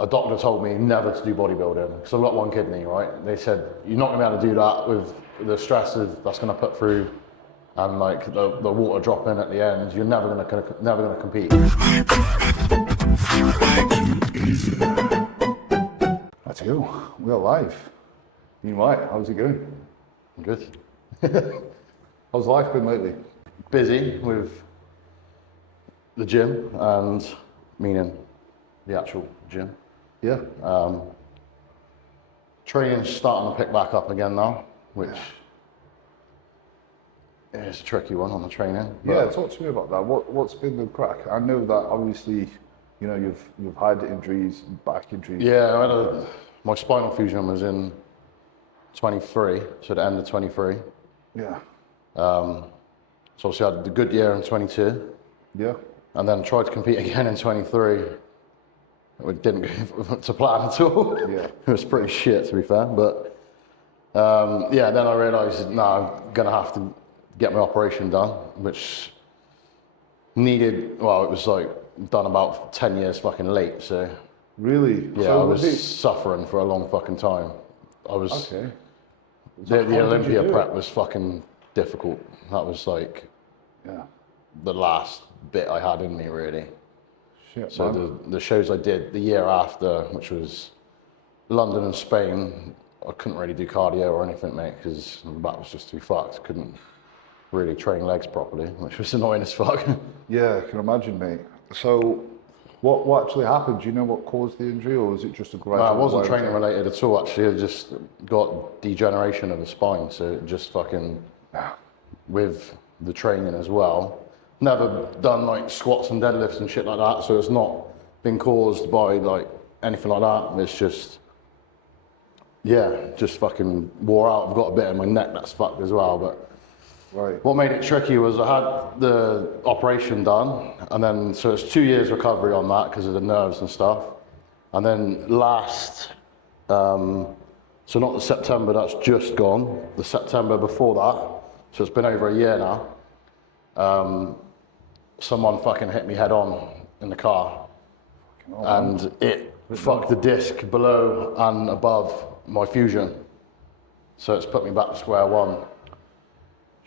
a doctor told me never to do bodybuilding because I've got one kidney, right? They said, you're not gonna be able to do that with the stress that's gonna put through and like the water dropping at the end. You're never gonna compete. Let's go. We're live. Been right. How's it going? Good. How's life been lately? Busy with the gym and meaning the actual gym. Yeah. Training's starting to pick back up again now, which is a tricky one on the training. Yeah, talk to me about that. What's been the crack? I know that obviously, you know, you've had injuries, back injuries. Yeah, I had my spinal fusion was in 23, so the end of 23. Yeah. So obviously I had the good year in 22. Yeah. And then tried to compete again in 23. It didn't go to plan at all. Yeah. It was pretty shit, to be fair. But yeah, then I realised, no, I'm going to have to get my operation done, which needed, well, it was like done about 10 years fucking late. So Really? yeah, So I was suffering for a long fucking time. I was, okay. the Olympia prep was fucking difficult. That was like the last bit I had in me, really. Shit, so the shows I did the year after, which was London and Spain, I couldn't really do cardio or anything, mate, because the back was just too fucked. Couldn't really train legs properly, which was annoying as fuck. Yeah, I can imagine, mate. So what actually happened? Do you know what caused the injury, or was it just a gradual? No, it wasn't training related at all, actually. I just got degeneration of the spine, so it just fucking, with the training as well. Never done like squats and deadlifts and shit like that, so it's not been caused by like anything like that. It's just, yeah, just fucking wore out. I've got a bit in my neck that's fucked as well, but what made it tricky was I had the operation done, and then, so it's 2 years recovery on that because of the nerves and stuff. And then last, so not the September that's just gone, the September before that, so it's been over a year now, someone fucking hit me head on in the car, and it fucked the disc below and above my fusion. So it's put me back to square one,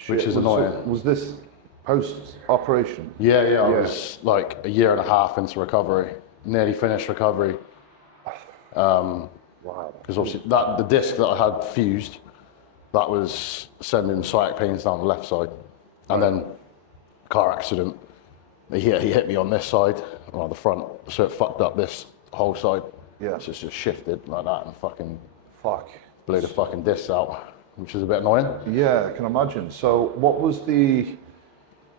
which is annoying. So was this post-operation? Yeah, I was like a year and a half into recovery, nearly finished recovery. Wow. Because obviously the disc that I had fused, that was sending sciatic pains down the left side. And then car accident, he hit me on this side, well, the front, so it fucked up this whole side. Yeah. So it's just shifted like that and fucking Fuck. blew the fucking disc out, which is a bit annoying. Yeah, I can imagine. So what was the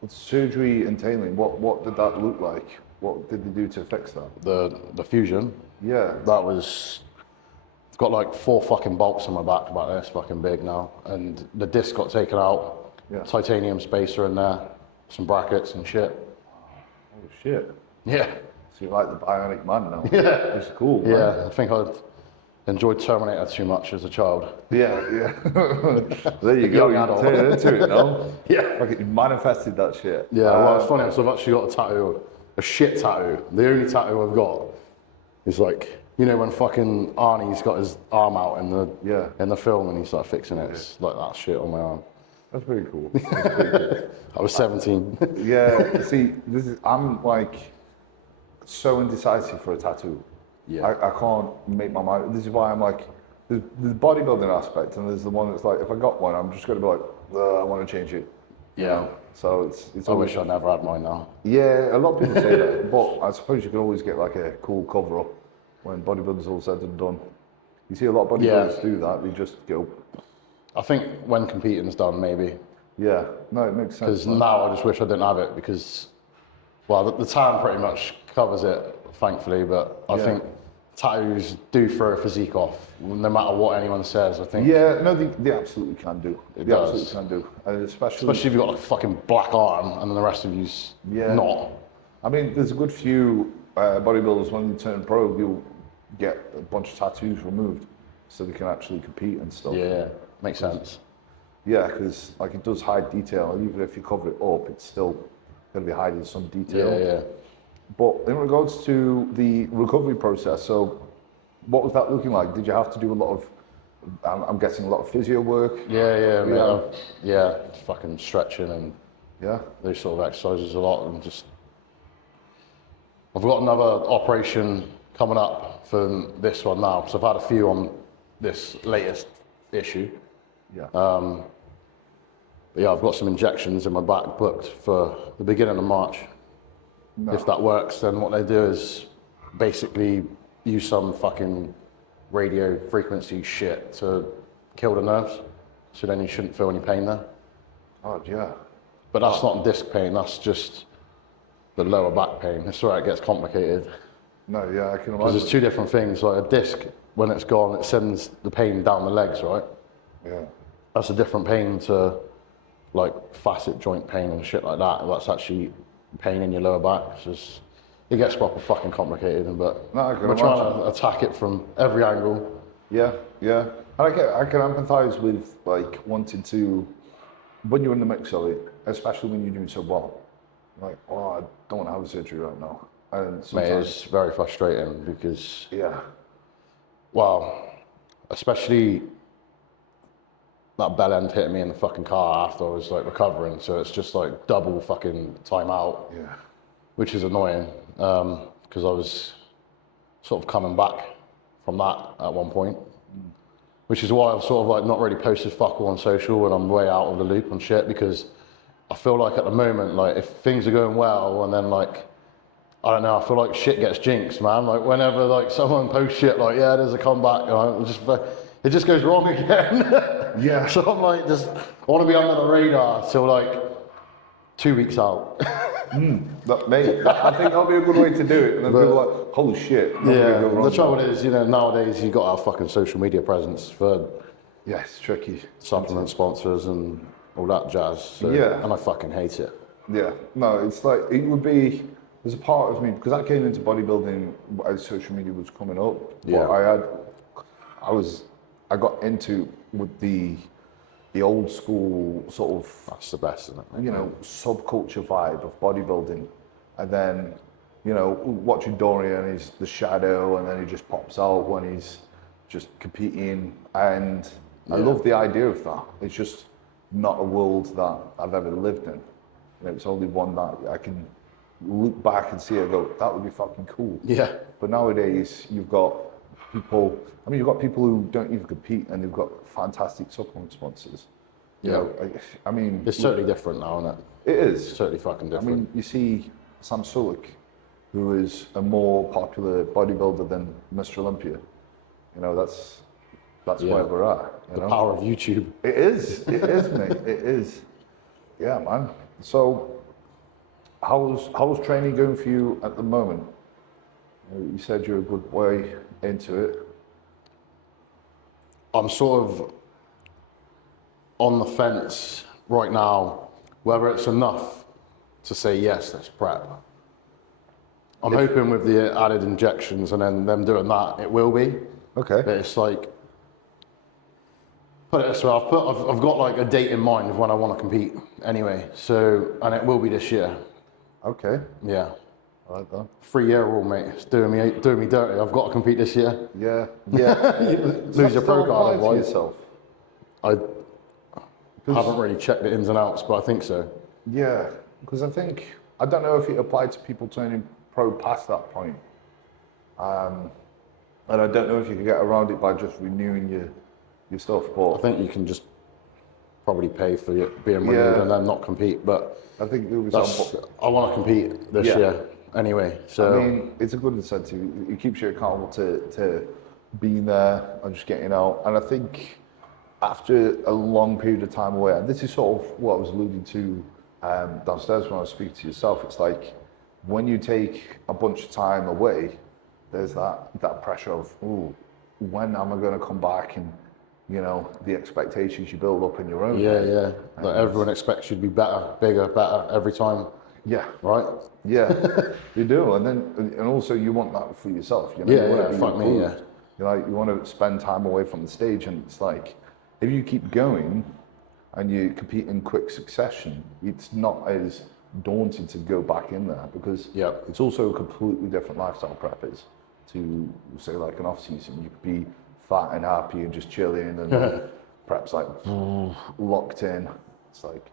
surgery entailing? What did that look like? What did they do to fix that? The fusion, Yeah. that was, it's got like 4 fucking bolts on my back about this fucking big now, and the disc got taken out, titanium spacer in there, some brackets and shit. Oh shit. Yeah. So you're like the bionic man now. Yeah. It's cool, man. Yeah, I think I enjoyed Terminator too much as a child. Yeah. There you go. Young You adult. turned into it now. Yeah. Like you manifested that shit. Yeah, well, it's funny, so I've actually got a tattoo, a shit tattoo. The only tattoo I've got is like, you know when fucking Arnie's got his arm out in the film and he started fixing it, it's like that shit on my arm. That's pretty cool. That's pretty cool. I was 17. Yeah, see, I'm like so indecisive for a tattoo. Yeah. I can't make my mind. This is why I'm like, there's the bodybuilding aspect, and there's the one that's like, if I got one, I'm just going to be like, I want to change it. Yeah. So it's. I wish I never had mine now. Yeah, a lot of people say that, but I suppose you can always get like a cool cover up when bodybuilding's all said and done. You see a lot of bodybuilders do that. They just go. I think when competing's done, maybe. Yeah, no, it makes sense. Because now I just wish I didn't have it because, well, the tan pretty much covers it, thankfully, but I think tattoos do throw a physique off, no matter what anyone says, I think. Yeah, no, they absolutely can do. They does. absolutely can do. And especially if you've got a fucking black arm and then the rest of you's not. I mean, there's a good few bodybuilders, when they turn pro, they'll get a bunch of tattoos removed so they can actually compete and stuff. Yeah, makes sense. Yeah, because like it does hide detail, and even if you cover it up, it's still going to be hiding some detail. Yeah. But in regards to the recovery process, so what was that looking like? Did you have to do a lot of, I'm guessing a lot of physio work? Yeah, mate. Yeah, fucking stretching and Yeah. those sort of exercises a lot, and just I've got another operation coming up for this one now, because I've had a few on this latest issue. Yeah. But yeah, I've got some injections in my back booked for the beginning of March. No. If that works, then what they do is basically use some fucking radio frequency shit to kill the nerves, so then you shouldn't feel any pain there. Oh, yeah. But that's not disc pain, that's just the lower back pain. That's where it gets complicated. No, yeah, I can Because imagine. there's two different things, like a disc, when it's gone, it sends the pain down the legs, right? Yeah. That's a different pain to like facet joint pain and shit like that. That's actually pain in your lower back. It's just, it gets proper fucking complicated, but No, I can we're trying to attack it from every angle. Yeah, yeah. And I can empathize with like wanting to, when you're in the mix of it, especially when you're doing so well. Like, oh, I don't want to have a surgery right now. And Mate, sometimes, it's very frustrating because, yeah, well, especially that bell end hit me in the fucking car after I was like recovering, so it's just like double fucking time out, yeah, which is annoying, because I was sort of coming back from that at one point, which is why I've sort of like not really posted fuck all on social when I'm way out of the loop on shit, because I feel like at the moment, like if things are going well and then like, I don't know, I feel like shit gets jinxed, man. Like whenever like someone posts shit like, yeah, there's a comeback, it just goes wrong again. yeah. So I'm like, I want to be under the radar till like 2 weeks out. Mate, I think that'll be a good way to do it. And then people are like, holy shit. Yeah, the trouble is, nowadays you got to have fucking social media presence for Yeah, it's tricky. supplement sponsors and all that jazz. So, Yeah. and I fucking hate it. Yeah, no, it's like, it would be, there's a part of me, because I came into bodybuilding as social media was coming up. Yeah. But I got into with the old school sort of, That's the best, isn't it? subculture vibe of bodybuilding. And then, watching Dorian, he's the shadow, and then he just pops out when he's just competing. And I love the idea of that. It's just not a world that I've ever lived in. It's only one that I can look back and see and go, that would be fucking cool. Yeah. But nowadays, you've got people who don't even compete and they've got fantastic supplement sponsors. Yeah. It's It's totally different now, isn't it? It is. It's totally fucking different. You see Sam Sulek, who is a more popular bodybuilder than Mr. Olympia. That's where we're at. The power of YouTube. It is, mate. It is. Yeah, man. So, how's training going for you at the moment? You said you're a good way into it. I'm sort of on the fence right now, whether it's enough to say yes, let's prep. I'm hoping with the added injections and then them doing that, it will be. Okay. But it's like, put it this way, I've got like a date in mind of when I want to compete anyway. So, and it will be this year. Okay. Yeah. I like that. 3-year rule, mate. It's doing me dirty. I've got to compete this year. Yeah. Lose your pro card for otherwise. yourself. I haven't really checked the ins and outs, but I think so. Yeah, because I don't know if it applied to people turning pro past that point. And I don't know if you could get around it by just renewing your stuff, but I think you can just probably pay for it being renewed and then not compete, but I think there was I want to compete this year anyway. So it's a good incentive. It keeps you accountable to being there and just getting out. And I think after a long period of time away, and this is sort of what I was alluding to downstairs when I was speaking to yourself, it's like when you take a bunch of time away, there's that pressure of, ooh, when am I going to come back? And the expectations you build up in your own head. Yeah. Like everyone expects you to be better, bigger, better every time. Yeah. Right? Yeah, you do. And also you want that for yourself. You want to be fuck me, yeah. You want to spend time away from the stage, and it's like, if you keep going and you compete in quick succession, it's not as daunting to go back in there because it's also a completely different lifestyle prep is to say like an off season. You could be fat and happy and just chilling and perhaps like locked in. It's like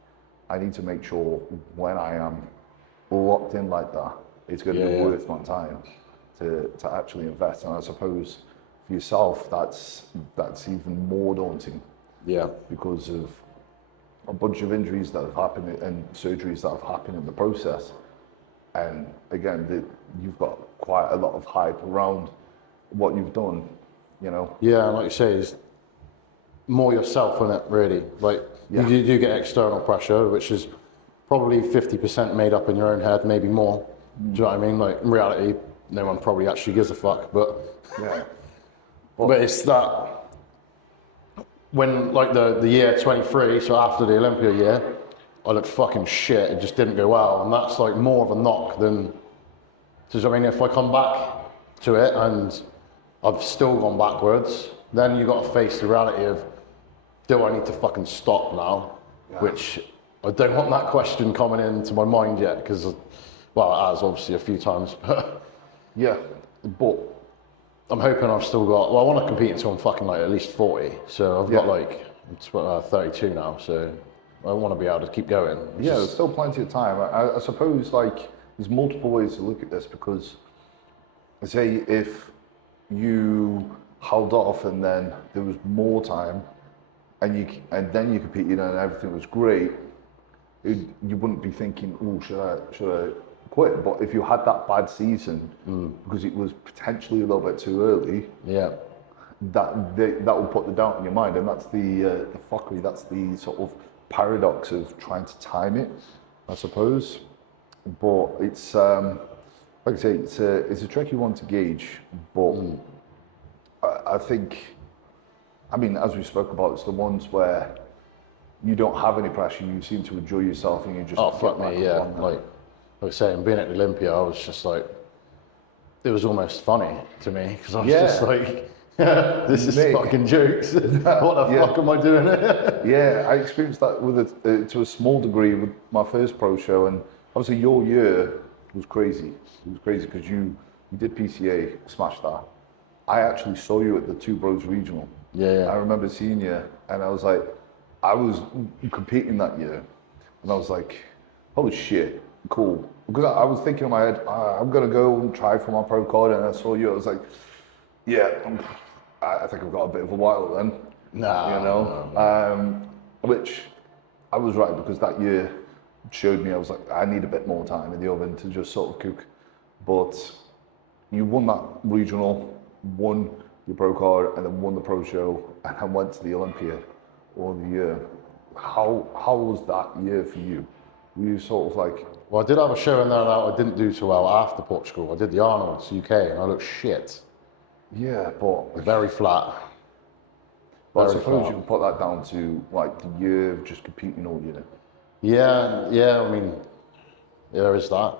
I need to make sure when I am locked in like that, it's going to be worth my time to actually invest. And I suppose for yourself, that's even more daunting. Yeah. Because of a bunch of injuries that have happened and surgeries that have happened in the process. And again, you've got quite a lot of hype around what you've done, you know? Yeah, like you say, it's more yourself in it, really. Like, you do get external pressure, which is probably 50% made up in your own head, maybe more. Do you know what I mean? Like, in reality, no one probably actually gives a fuck, but but it's that when, like, the year 23, so after the Olympia year, I looked fucking shit. It just didn't go well, and that's like more of a knock than. So I mean, if I come back to it and I've still gone backwards, then you got to face the reality of, do I need to fucking stop now? Which I don't want that question coming into my mind yet, because, well, it has obviously a few times, but but I'm hoping I've still got. Well, I want to compete until I'm fucking like at least 40. So I've got like I'm 32 now, so I want to be able to keep going. There's still plenty of time. I suppose like there's multiple ways to look at this because, say, if you held off and then there was more time, and then you competed and everything was great, you wouldn't be thinking, oh, should I quit? But if you had that bad season because it was potentially a little bit too early, that will put the doubt in your mind, and that's the fuckery. That's the sort of paradox of trying to time it, I suppose. But it's like I say, it's a tricky one to gauge. But I think, I mean, as we spoke about, it's the ones where you don't have any pressure. You seem to enjoy yourself, and you just Like I was saying, being at Olympia, I was just like, it was almost funny to me because I was just like, this is fucking jokes. What the fuck am I doing here? I experienced that to a small degree with my first pro show, and obviously your year was crazy. It was crazy because you did PCA, smashed that. I actually saw you at the Two Bros Regional. I remember seeing you, and I was like, I was competing that year, and I was like, holy shit, cool. Because I was thinking in my head, I'm gonna go and try for my pro card, and I saw you. I was like, I think I've got a bit of a while then. Which I was right, because that year showed me I was like, I need a bit more time in the oven to just sort of cook. But you won that regional, won your pro card, and then won the pro show, and then went to the Olympia all the year. How was that year for you? Were you sort of like? Well, I did have a show in there that I didn't do so well after Portugal. I did the Arnold's UK, and I looked shit. Yeah, but very flat. But I suppose you can put that down to like the year of just competing all year. Yeah. I mean, there is that.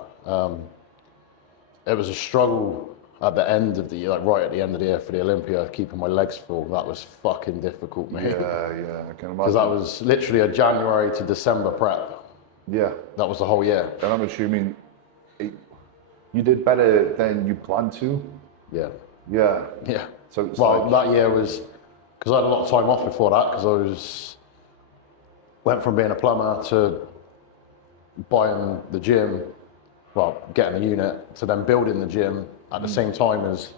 It was a struggle at the end of the year, like right at the end of the year for the Olympia, keeping my legs full. That was fucking difficult, mate. Yeah, I can imagine. Because that was literally a January to December prep. Yeah. That was the whole year. And I'm assuming you did better than you planned to? Yeah. So it's that year was, because I had a lot of time off before that, because went from being a plumber to buying the gym, getting a unit, to then building the gym at the same time as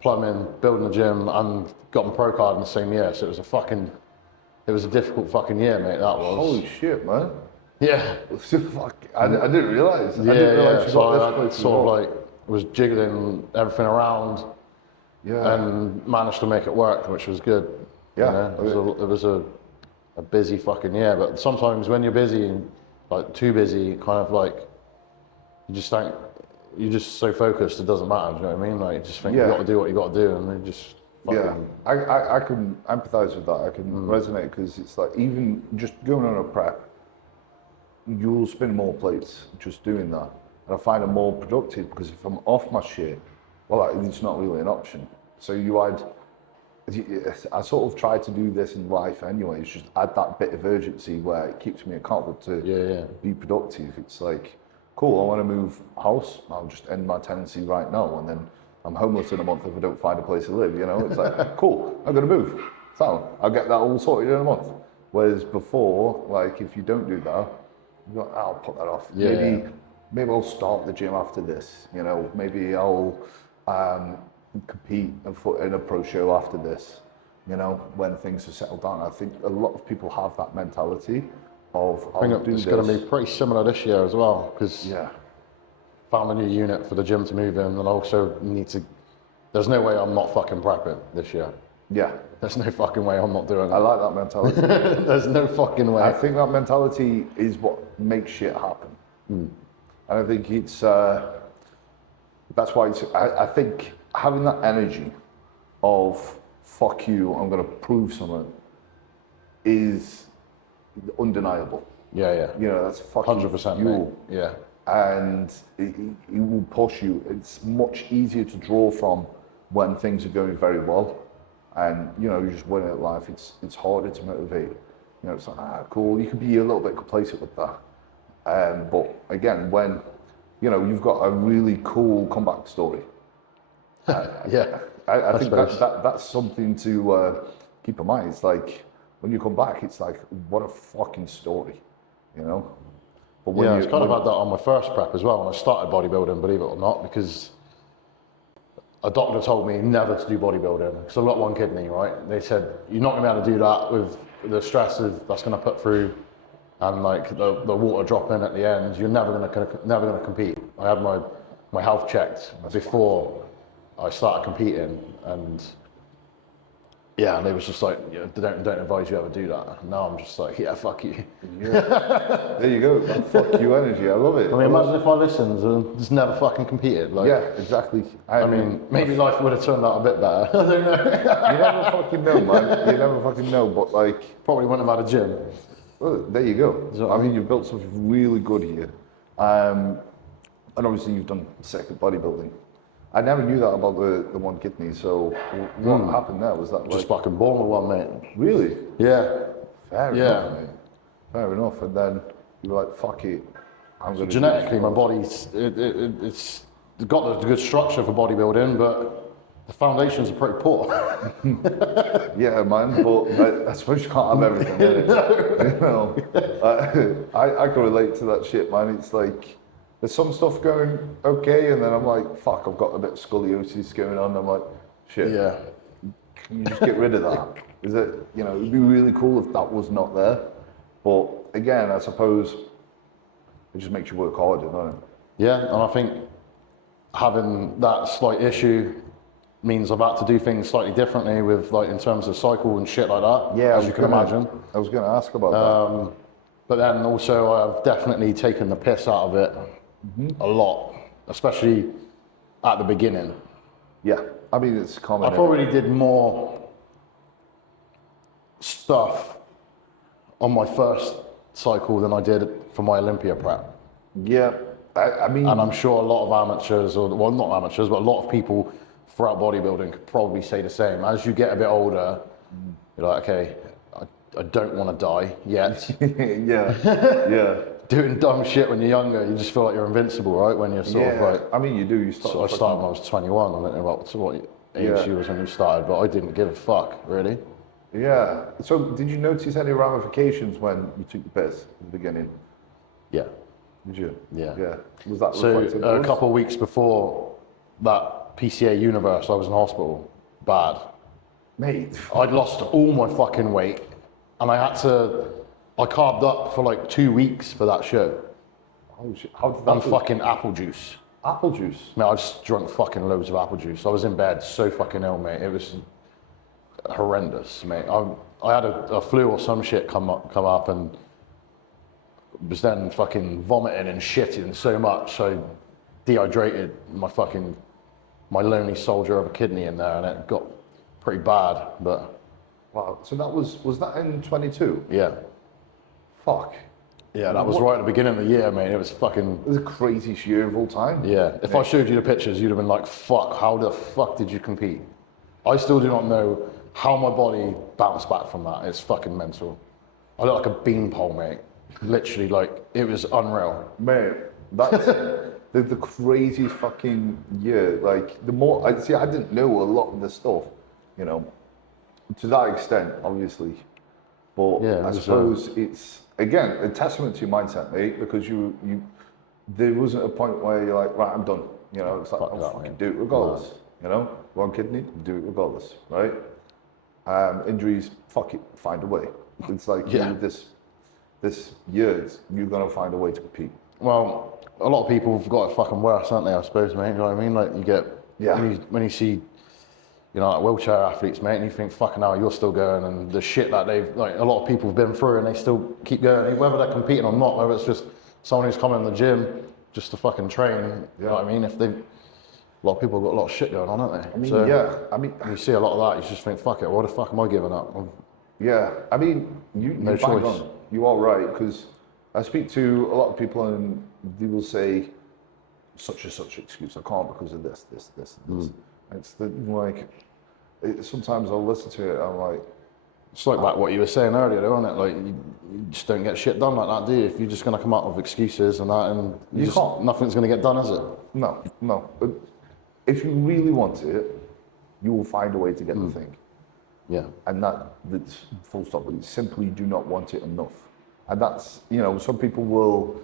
plumbing, building the gym, and got my pro card in the same year. So it was a difficult fucking year, mate, that was. Holy shit, man. Yeah. I didn't realise. I didn't realise you got this place. Sort of like was jiggling everything around and managed to make it work, which was good. Yeah. It was a busy fucking year, but sometimes when you're busy and like too busy, kind of like you're just so focused it doesn't matter, do you know what I mean? Like you just think you got to do what you got to do, and then just fucking... I can empathise with that. I can resonate, because it's like, even just going on a prep, you'll spin more plates just doing that, and I find it more productive, because if I'm off my shit, it's not really an option. So you had I sort of try to do this in life anyway. It's just add that bit of urgency where it keeps me accountable to be productive. It's like, cool, I want to move house. I'll just end my tenancy right now, and then I'm homeless in a month if I don't find a place to live. You know, it's like, cool, I'm gonna move. So I'll get that all sorted in a month. Whereas before, like, if you don't do that, you're like, I'll put that off. Maybe I'll start the gym after this. You know, maybe I'll compete in a pro show after this. You know, when things are settled down. I think a lot of people have that mentality of, I think it's going to be pretty similar this year as well, because found a new unit for the gym to move in, and I also need to. There's no way I'm not fucking prepping this year. Yeah. There's no fucking way I'm not doing it. I like that mentality. There's no fucking way. I think that mentality is what makes shit happen. And I think it's, that's why it's, I think having that energy of, fuck you, I'm going to prove something, is undeniable. Yeah. You know, that's fucking 100%, fuel. mate. Yeah. And it will push you. It's much easier to draw from when things are going very well. And, you know, you just win at life. It's harder to motivate. You know, it's like, cool. You can be a little bit complacent with that. But again, when, you know, you've got a really cool comeback story. I think that's something to keep in mind. It's like, when you come back, it's like, what a fucking story, you know? But when I was kind of had that on my first prep as well when I started bodybuilding, believe it or not, because a doctor told me never to do bodybuilding because I've got one kidney, right? They said, you're not going to be able to do that with the stress that's going to put through and like the water dropping at the end. You're never going to compete. I had my health checked before I started competing, and and they was just like, don't advise you ever do that. And now I'm just like, fuck you. There you go, that fuck you energy. I love it. I mean, imagine if I listened and just never fucking competed. Like, yeah, exactly. I mean, maybe life would have turned out a bit better. I don't know. You never fucking know, man. You never fucking know. But like, probably wouldn't have had a gym. Well, there you go. I mean, you've built something really good here, and obviously you've done sick at bodybuilding. I never knew that about the one kidney. So what happened there? Was that just fucking born with one, mate? Really? Yeah. Fair enough, mate. Fair enough. And then you were like, fuck it. So genetically, my body's it's got the good structure for bodybuilding, but the foundations are pretty poor. Yeah, man. But I suppose you can't have everything. You know, I can relate to that shit, man. It's like, there's some stuff going okay, and then I'm like, fuck, I've got a bit of scoliosis going on. I'm like, shit. Yeah. Can you just get rid of that? Is it, you know, it'd be really cool if that was not there. But again, I suppose it just makes you work harder, doesn't it? Yeah, and I think having that slight issue means I've had to do things slightly differently with, like, in terms of cycle and shit like that. Yeah, as you can imagine. I was going to ask about that. But then also I've definitely taken the piss out of it a lot, especially at the beginning. Yeah, I mean, it's common. I probably did more stuff on my first cycle than I did for my Olympia prep. Yeah, I mean... And I'm sure a lot of amateurs, or well, not amateurs, but a lot of people throughout bodybuilding could probably say the same. As you get a bit older, you're like, okay, I don't want to die yet. yeah. Doing dumb shit when you're younger, you just feel like you're invincible, right? When you're sort of like... I mean, you do. You start. So I started when I was 21. I don't know what age you was when you started, but I didn't give a fuck, really. Yeah. So did you notice any ramifications when you took the piss at the beginning? Yeah. Did you? Yeah. Yeah. Was that so reflective? A couple of weeks before that PCA universe, I was in hospital. Bad. Mate. I'd lost all my fucking weight, and I carved up for like 2 weeks for that show. Oh shit. How did that on fucking apple juice. Apple juice? Mate, I just drank fucking loads of apple juice. I was in bed so fucking ill, mate. It was horrendous, mate. I had a flu or some shit come up and was then fucking vomiting and shitting so much, so I dehydrated my lonely soldier of a kidney in there, and it got pretty bad, but... Wow, so that was that in 22? Yeah. Fuck. Yeah, that was right at the beginning of the year, mate. It was fucking... It was the craziest year of all time. Yeah. If I showed you the pictures, you'd have been like, fuck, how the fuck did you compete? I still do not know how my body bounced back from that, it's fucking mental. I look like a beanpole, mate. Literally, like, it was unreal. Mate, that's the craziest fucking year. Like, the more, I didn't know a lot of the stuff, you know, to that extent, obviously. But Yeah, I suppose it's, again, a testament to your mindset, mate, because there wasn't a point where you're like, right, I'm done. You know, it's like, I'll fucking do it regardless. You know, one kidney, do it regardless, right? Injuries, fuck it, find a way. It's like this year, you're gonna find a way to compete. Well, a lot of people have got it fucking worse, aren't they? I suppose, mate. You know what I mean? Like you get when you see, you know, like wheelchair athletes, mate, and you think, fucking hell, you're still going, and the shit that they've, like, a lot of people have been through, and they still keep going, whether they're competing or not, whether it's just someone who's coming in the gym just to fucking train. You know what I mean? A lot of people have got a lot of shit going on, haven't they? I mean, I mean, you see a lot of that, you just think, fuck it, why the fuck am I giving up? Yeah, I mean, no choice. You are right, because I speak to a lot of people and they will say, such and such excuse, I can't because of this. It's like, sometimes I'll listen to it and I'm like... It's like what you were saying earlier, though, isn't it? Like, you just don't get shit done like that, do you? If you're just going to come up with excuses and that, and nothing's going to get done, is it? No. But if you really want it, you will find a way to get the thing. Yeah. And that's full stop. You simply do not want it enough. And that's, you know, some people will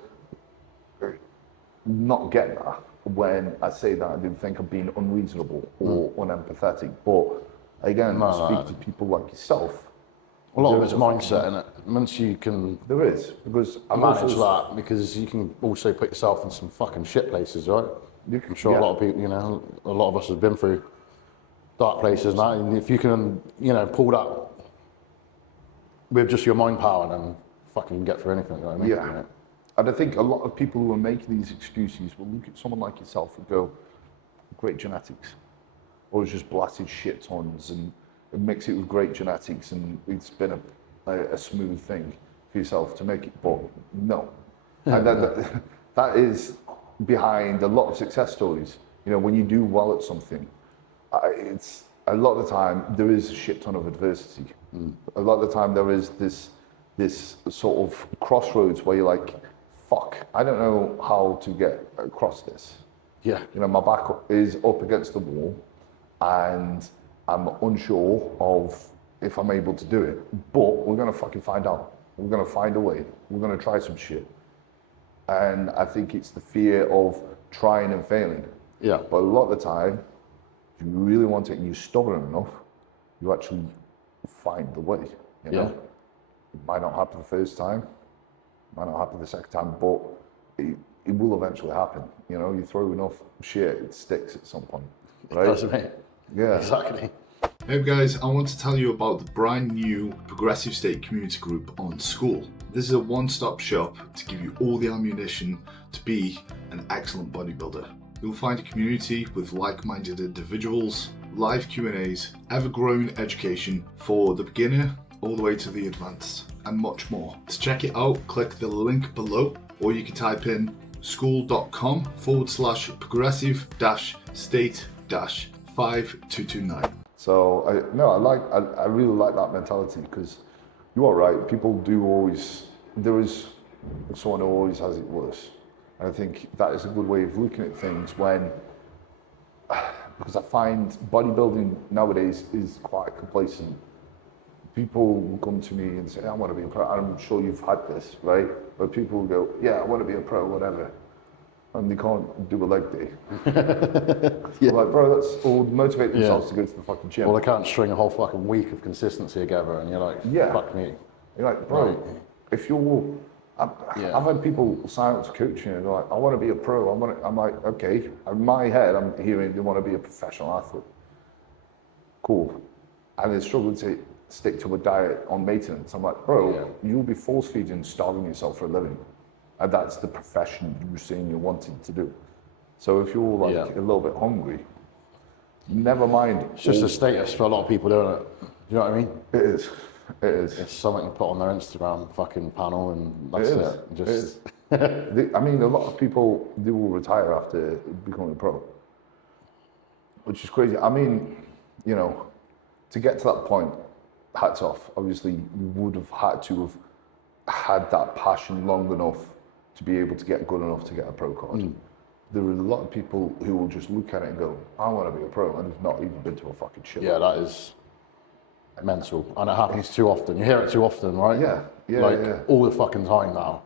not get that when I say that. They think I'm being unreasonable or unempathetic. But again, speak to people like yourself. A lot of it's mindset, innit? Once you can... There is, because manage that, because you can also put yourself in some fucking shit places, right? I'm sure a lot of people, you know, a lot of us have been through dark places now, and if you can, you know, pull that with just your mind power, then fucking get through anything, you know what I mean? Yeah. And I think a lot of people who are making these excuses will look at someone like yourself and go, great genetics. Or it's just blasted shit tons and mix it with great genetics and it's been a smooth thing for yourself to make it. But no. And that is behind a lot of success stories. You know, when you do well at something, it's a lot of the time there is a shit ton of adversity. A lot of the time there is this sort of crossroads where you're like, fuck, I don't know how to get across this. Yeah. You know, my back is up against the wall and I'm unsure of if I'm able to do it, but we're gonna fucking find out. We're gonna find a way. We're gonna try some shit. And I think it's the fear of trying and failing. Yeah. But a lot of the time, if you really want it and you're stubborn enough, you actually find the way. You know? It might not happen the first time, might not happen the second time, but it will eventually happen. You know, you throw enough shit, it sticks at some point. Right? It does, mate. Yeah. Exactly. Hey guys, I want to tell you about the brand new Progressive State community group on School. This is a one-stop shop to give you all the ammunition to be an excellent bodybuilder. You'll find a community with like-minded individuals, live Q&As, ever-growing education for the beginner all the way to the advanced, and much more. To check it out, click the link below, or you can type in school.com/progressive-state-5229. So I really like that mentality because you are right. People do always, there is someone who always has it worse. And I think that is a good way of looking at things because I find bodybuilding nowadays is quite complacent. People will come to me and say, I want to be a pro. I'm sure you've had this, right? Where people will go, yeah, I want to be a pro, whatever. And they can't do a leg day. Yeah. Like, bro, that's all motivate themselves to go to the fucking gym. Well, they can't string a whole fucking week of consistency together, and you're like, fuck me. You're like, bro, if you're... I've had people sign up to coaching and they're like, I want to be a pro. I'm like, okay. In my head, I'm hearing they want to be a professional athlete. Cool. And they struggle to stick to a diet on maintenance. I'm like, bro, you'll be force feeding, starving yourself for a living. And that's the profession you're saying you're wanting to do. So if you're like a little bit hungry, never mind. It's just a status for a lot of people, isn't it? You know what I mean? It is. It is. It's something to put on their Instagram fucking panel, and that's it. Just I mean, a lot of people, they will retire after becoming a pro, which is crazy. I mean, you know, to get to that point, hats off. Obviously, you would have had to have had that passion long enough to be able to get good enough to get a pro card. There are a lot of people who will just look at it and go, I want to be a pro, and have not even been to a fucking shit. Yeah, that is mental. And it happens too often. You hear it too often, right? Yeah. All the fucking time now.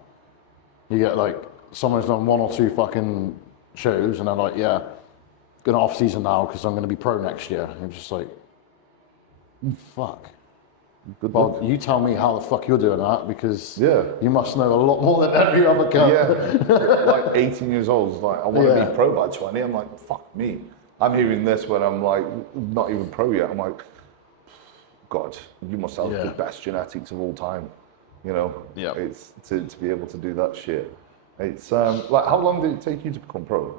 You get like, someone's done 1 or 2 fucking shows and they're like, yeah, going off season now because I'm going to be pro next year. And you're just like, fuck. Good Well, luck. you tell me how the fuck you're doing that, because Yeah. you must know a lot more than every other guy. Yeah, like 18 years old, it's like, I want to be pro by 20. I'm like, fuck me. I'm hearing this when I'm like, not even pro yet. I'm like, God, you must have the best genetics of all time. You know, it's to be able to do that shit. It's like, how long did it take you to become pro?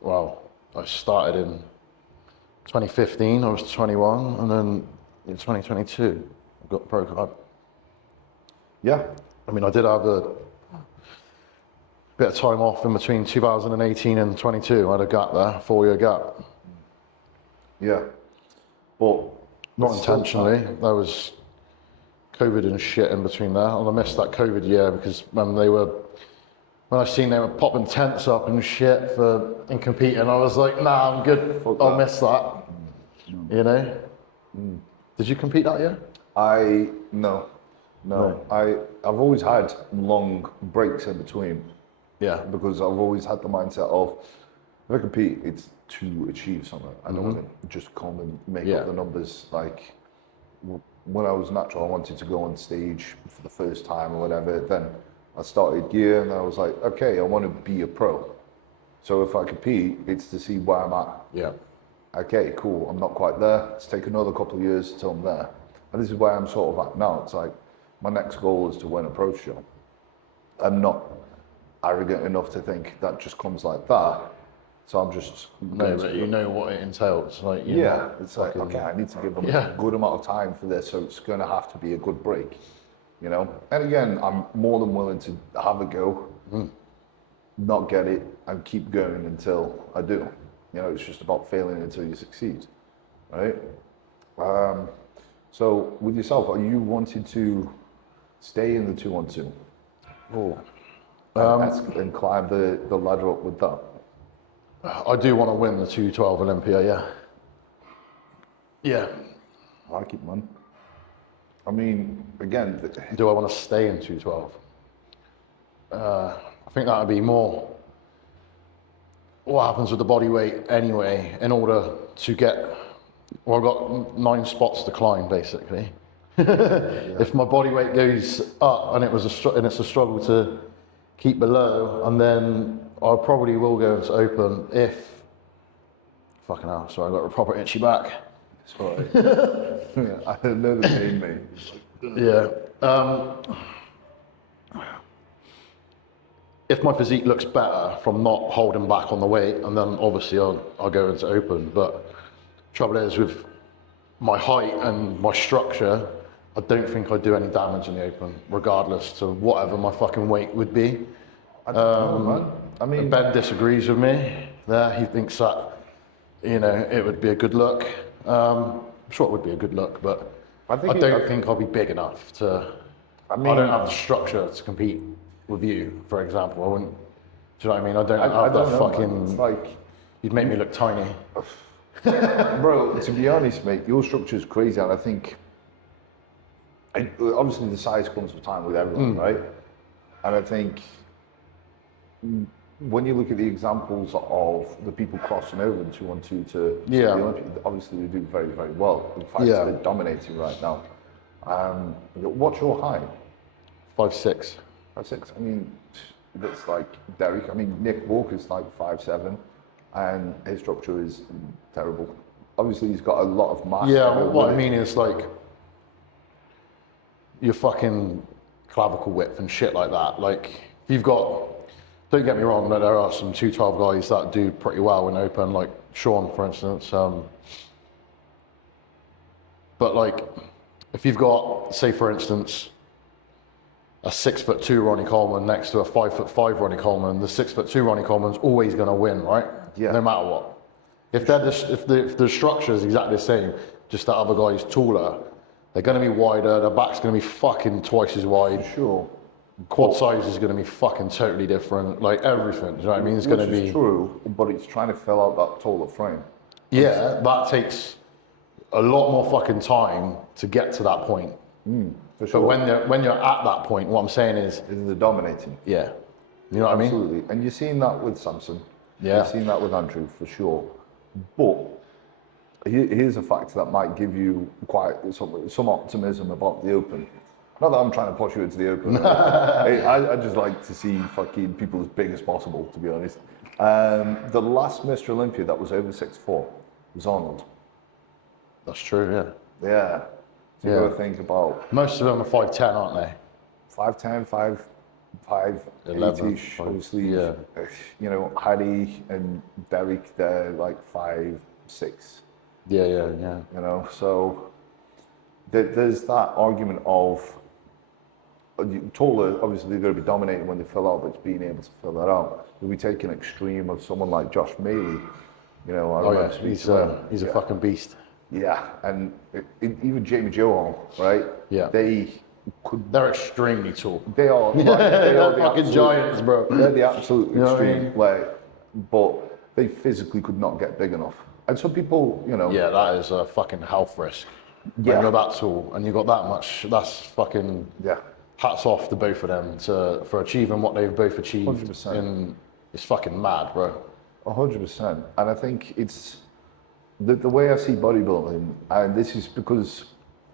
Well, I started in 2015, I was 21, and then in 2022, I got the pro card. Yeah. I mean, I did have a bit of time off in between 2018 and 22. I had a gap there, 4-year gap. Yeah. But Not intentionally. There was COVID and shit in between there. And I missed that COVID year because when I seen they were popping tents up and shit in competing, I was like, nah, I'm good. I'll miss that. You know? Did you compete that year? No. I've always had long breaks in between. Yeah. Because I've always had the mindset of, if I compete, it's to achieve something. I don't want to just come and make up the numbers. Like, when I was natural, I wanted to go on stage for the first time or whatever. Then I started gear and I was like, okay, I want to be a pro. So if I compete, it's to see where I'm at. Yeah. Okay, cool, I'm not quite there. Let's take another couple of years till I'm there. And this is where I'm sort of at now. It's like, my next goal is to win a pro show. I'm not arrogant enough to think that just comes like that. So I'm just... No, but you know what it entails. Like, it's like, okay, I need to give them a good amount of time for this, so it's going to have to be a good break, you know? And again, I'm more than willing to have a go, not get it, and keep going until I do. You know, it's just about failing until you succeed, right? So with yourself, are you wanting to stay in the 212? And climb the ladder up with that? I do want to win the 212 Olympia, yeah. Yeah. I like it, man. I mean, again... Do I want to stay in 212? I think that would be more what happens with the body weight anyway, in order to get... Well, I've got 9 spots to climb, basically. If my body weight goes up and it's a struggle to keep below, and then I probably will go into open if... Fucking hell, sorry, I got a proper itchy back. It's all right. I know the pain, mate. Yeah. If my physique looks better from not holding back on the weight, and then obviously I'll go into open. But trouble is, with my height and my structure, I don't think I'd do any damage in the open, regardless to whatever my fucking weight would be. I don't know, man. I mean, Ben disagrees with me there. He thinks that, you know, it would be a good look. I'm sure it would be a good look, but I don't think I'll be big enough to... I don't have the structure to compete with you, for example. I wouldn't... Do you know what I mean? I don't have that fucking... It's like... You'd make me look tiny. Bro, to be honest, mate, your structure is crazy, and I think... obviously, the size comes with time with everyone, right? And I think... When you look at the examples of the people crossing over the 212 to the Olympia, obviously they do very, very well. In fact, they're dominating right now. What's your height? 5'6". 5'6". I mean, that's like Derek. I mean, Nick Walker's like 5'7", and his structure is terrible. Obviously, he's got a lot of mass. Yeah, what I mean is like your fucking clavicle width and shit like that. Like, you've got... Don't get me wrong, but there are some 212 guys that do pretty well in open, like Sean, for instance. But like, if you've got, say for instance, a 6'2" Ronnie Coleman next to a 5'5" Ronnie Coleman, the 6'2" Ronnie Coleman's always going to win, right? Yeah. No matter what. If the structure is exactly the same, just that other guy's taller, they're going to be wider, their back's going to be fucking twice as wide. Sure. Quad size is going to be fucking totally different, like everything, do you know what I mean? It's going to be... true, but it's trying to fill out that taller frame. Yeah, that takes a lot more fucking time to get to that point. For sure. But when you're at that point, what I'm saying is... They're dominating. Yeah. You know what I mean? Absolutely. And you're seeing that with Samson. Yeah. You're seeing that with Andrew, for sure. But here's a factor that might give you quite some optimism about the Open. Not that I'm trying to push you into the Open. I just like to see fucking people as big as possible, to be honest. The last Mr. Olympia that was over 6'4" was Arnold. That's true, yeah. Yeah. So you got to think about... Most of them are 5'10", aren't they? 5'10", 5'11", 8-ish, obviously. Yeah. You know, Harry and Derek, they're like 5'6". Yeah. You know, so there's that argument of taller, obviously they're going to be dominating when they fill out, but it's being able to fill that out. If we take an extreme of someone like Josh Maley, you know, I remember speaking to him. He's a fucking beast. Yeah, and even Jamie Johal, right? Yeah. They're extremely tall. They are. Like, they are the fucking giants, bro. They're the absolute You know what I extreme. mean? Like, but they physically could not get big enough. And some people, you know. Yeah, that is a fucking health risk. Yeah. When you're that tall and you got that much, that's fucking... Yeah. Hats off to both of them for achieving what they've both achieved. 100%. It's fucking mad, bro. 100%. And I think it's the way I see bodybuilding, and this is because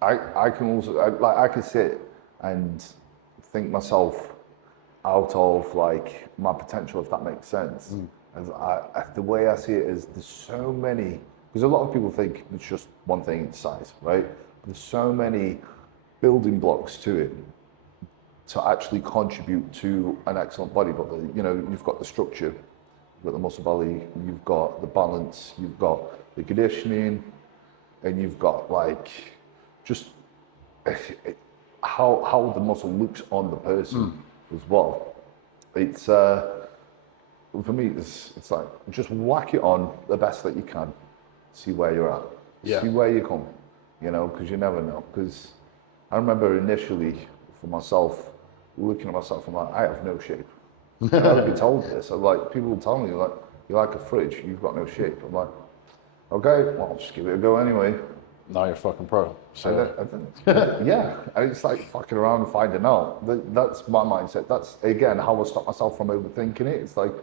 I can also, I can sit and think myself out of like my potential, if that makes sense. And the way I see it is there's so many, because a lot of people think it's just one thing, it's size, right? There's so many building blocks to it to actually contribute to an excellent bodybuilder. You know, you've got the structure, you've got the muscle belly, you've got the balance, you've got the conditioning, and you've got like just how the muscle looks on the person as well. It's for me, it's like just whack it on the best that you can, see where you're at, see where you come, you know, because you never know. Because I remember initially for myself, looking at myself, I'm like, I have no shape. I've never been told this. I'm like, people will tell me, like, you're like a fridge, you've got no shape. I'm like, okay, well, I'll just give it a go anyway. Now you're a fucking pro. So yeah, and it's like fucking around and finding out. That's my mindset. That's, again, how I stop myself from overthinking it. It's like,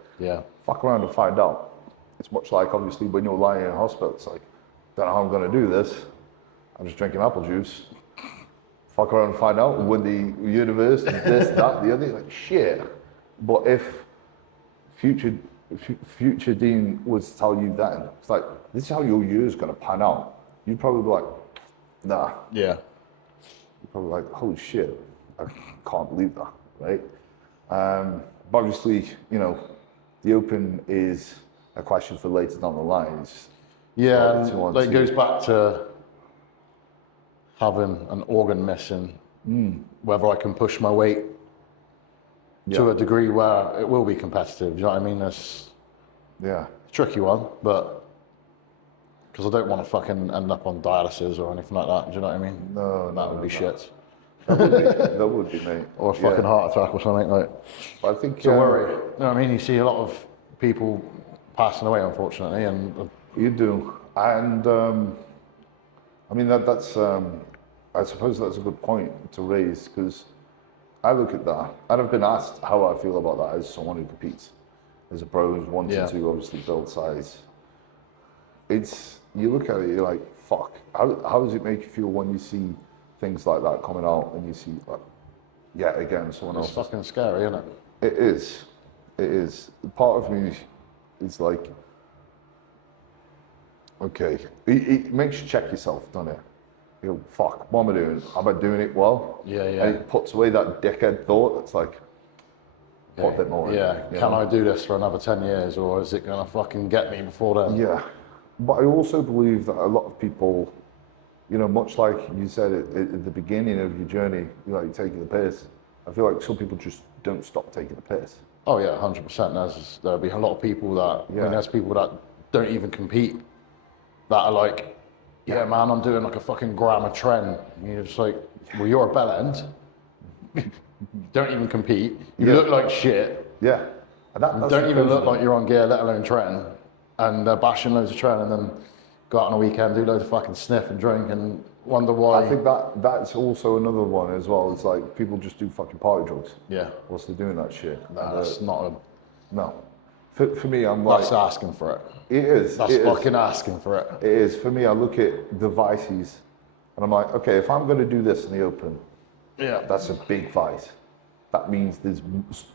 fuck around and find out. It's much like, obviously, when you're lying in a hospital, it's like, don't know how I'm going to do this. I'm just drinking apple juice. Fuck around and find out with the universe, this, that, the other, like shit. But if future Dean was to tell you that, it's like, this is how your year's gonna pan out, you'd probably be like, nah. Yeah. You're probably like, holy shit, I can't believe that, right? But obviously, you know, the Open is a question for later down the line. Yeah, and it goes back to having an organ missing, whether I can push my weight to a degree where it will be competitive. You know what I mean? It's a tricky one, but because I don't want to fucking end up on dialysis or anything like that. Do you know what I mean? No, that would be shit. That would be, mate. Or a fucking heart attack or something like. I think it's a worry. You know what I mean? You see a lot of people passing away, unfortunately, and you do, and I mean that's. I suppose that's a good point to raise, because I look at that, and I've been asked how I feel about that as someone who competes, as a pro who's wanting to obviously build size. It's, you look at it, you're like, fuck. How does it make you feel when you see things like that coming out, and you see, like, again, someone else? It's fucking scary, isn't it? It is. It is. Part of me is like, okay, it makes you check yourself, doesn't it? You go, fuck, what am I doing? Am I doing it well? Yeah. And it puts away that dickhead thought that's like, put a bit more in. Can I do this for another 10 years, or is it going to fucking get me before then? Yeah. But I also believe that a lot of people, you know, much like you said at the beginning of your journey, you know, you're taking the piss. I feel like some people just don't stop taking the piss. Oh yeah, 100%. There'll be a lot of people that, I mean, there's people that don't even compete, that are like yeah, man, I'm doing like a fucking gram a tren. And you're just like, well, you're a bell end. Don't even compete. You look like shit. Yeah. And that's Don't even look like you're on gear, let alone tren. And bashing loads of tren, and then go out on a weekend, do loads of fucking sniff and drink, and wonder why. I think that's also another one as well. It's like people just do fucking party drugs. Yeah. Whilst they're doing that shit. That's not a... No. For me, I'm like... That's asking for it. It is. That's fucking asking for it. It is. For me, I look at the vices and I'm like, okay, if I'm going to do this in the open, Yeah. that's a big vice. That means there's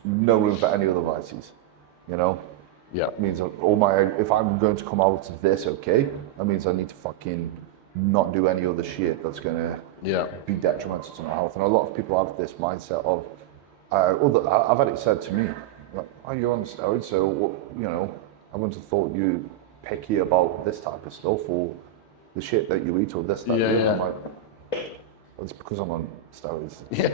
no room for any other vices, you know? Yeah. It means if I'm going to come out of this, okay, that means I need to fucking not do any other shit that's going to be detrimental to my health. And a lot of people have this mindset of, I've had it said to me, like, oh, you're on steroids, so, you know, I wouldn't have thought you picky about this type of stuff or the shit that you eat or this, that, Yeah. I'm like, it's because I'm on steroids. Yeah.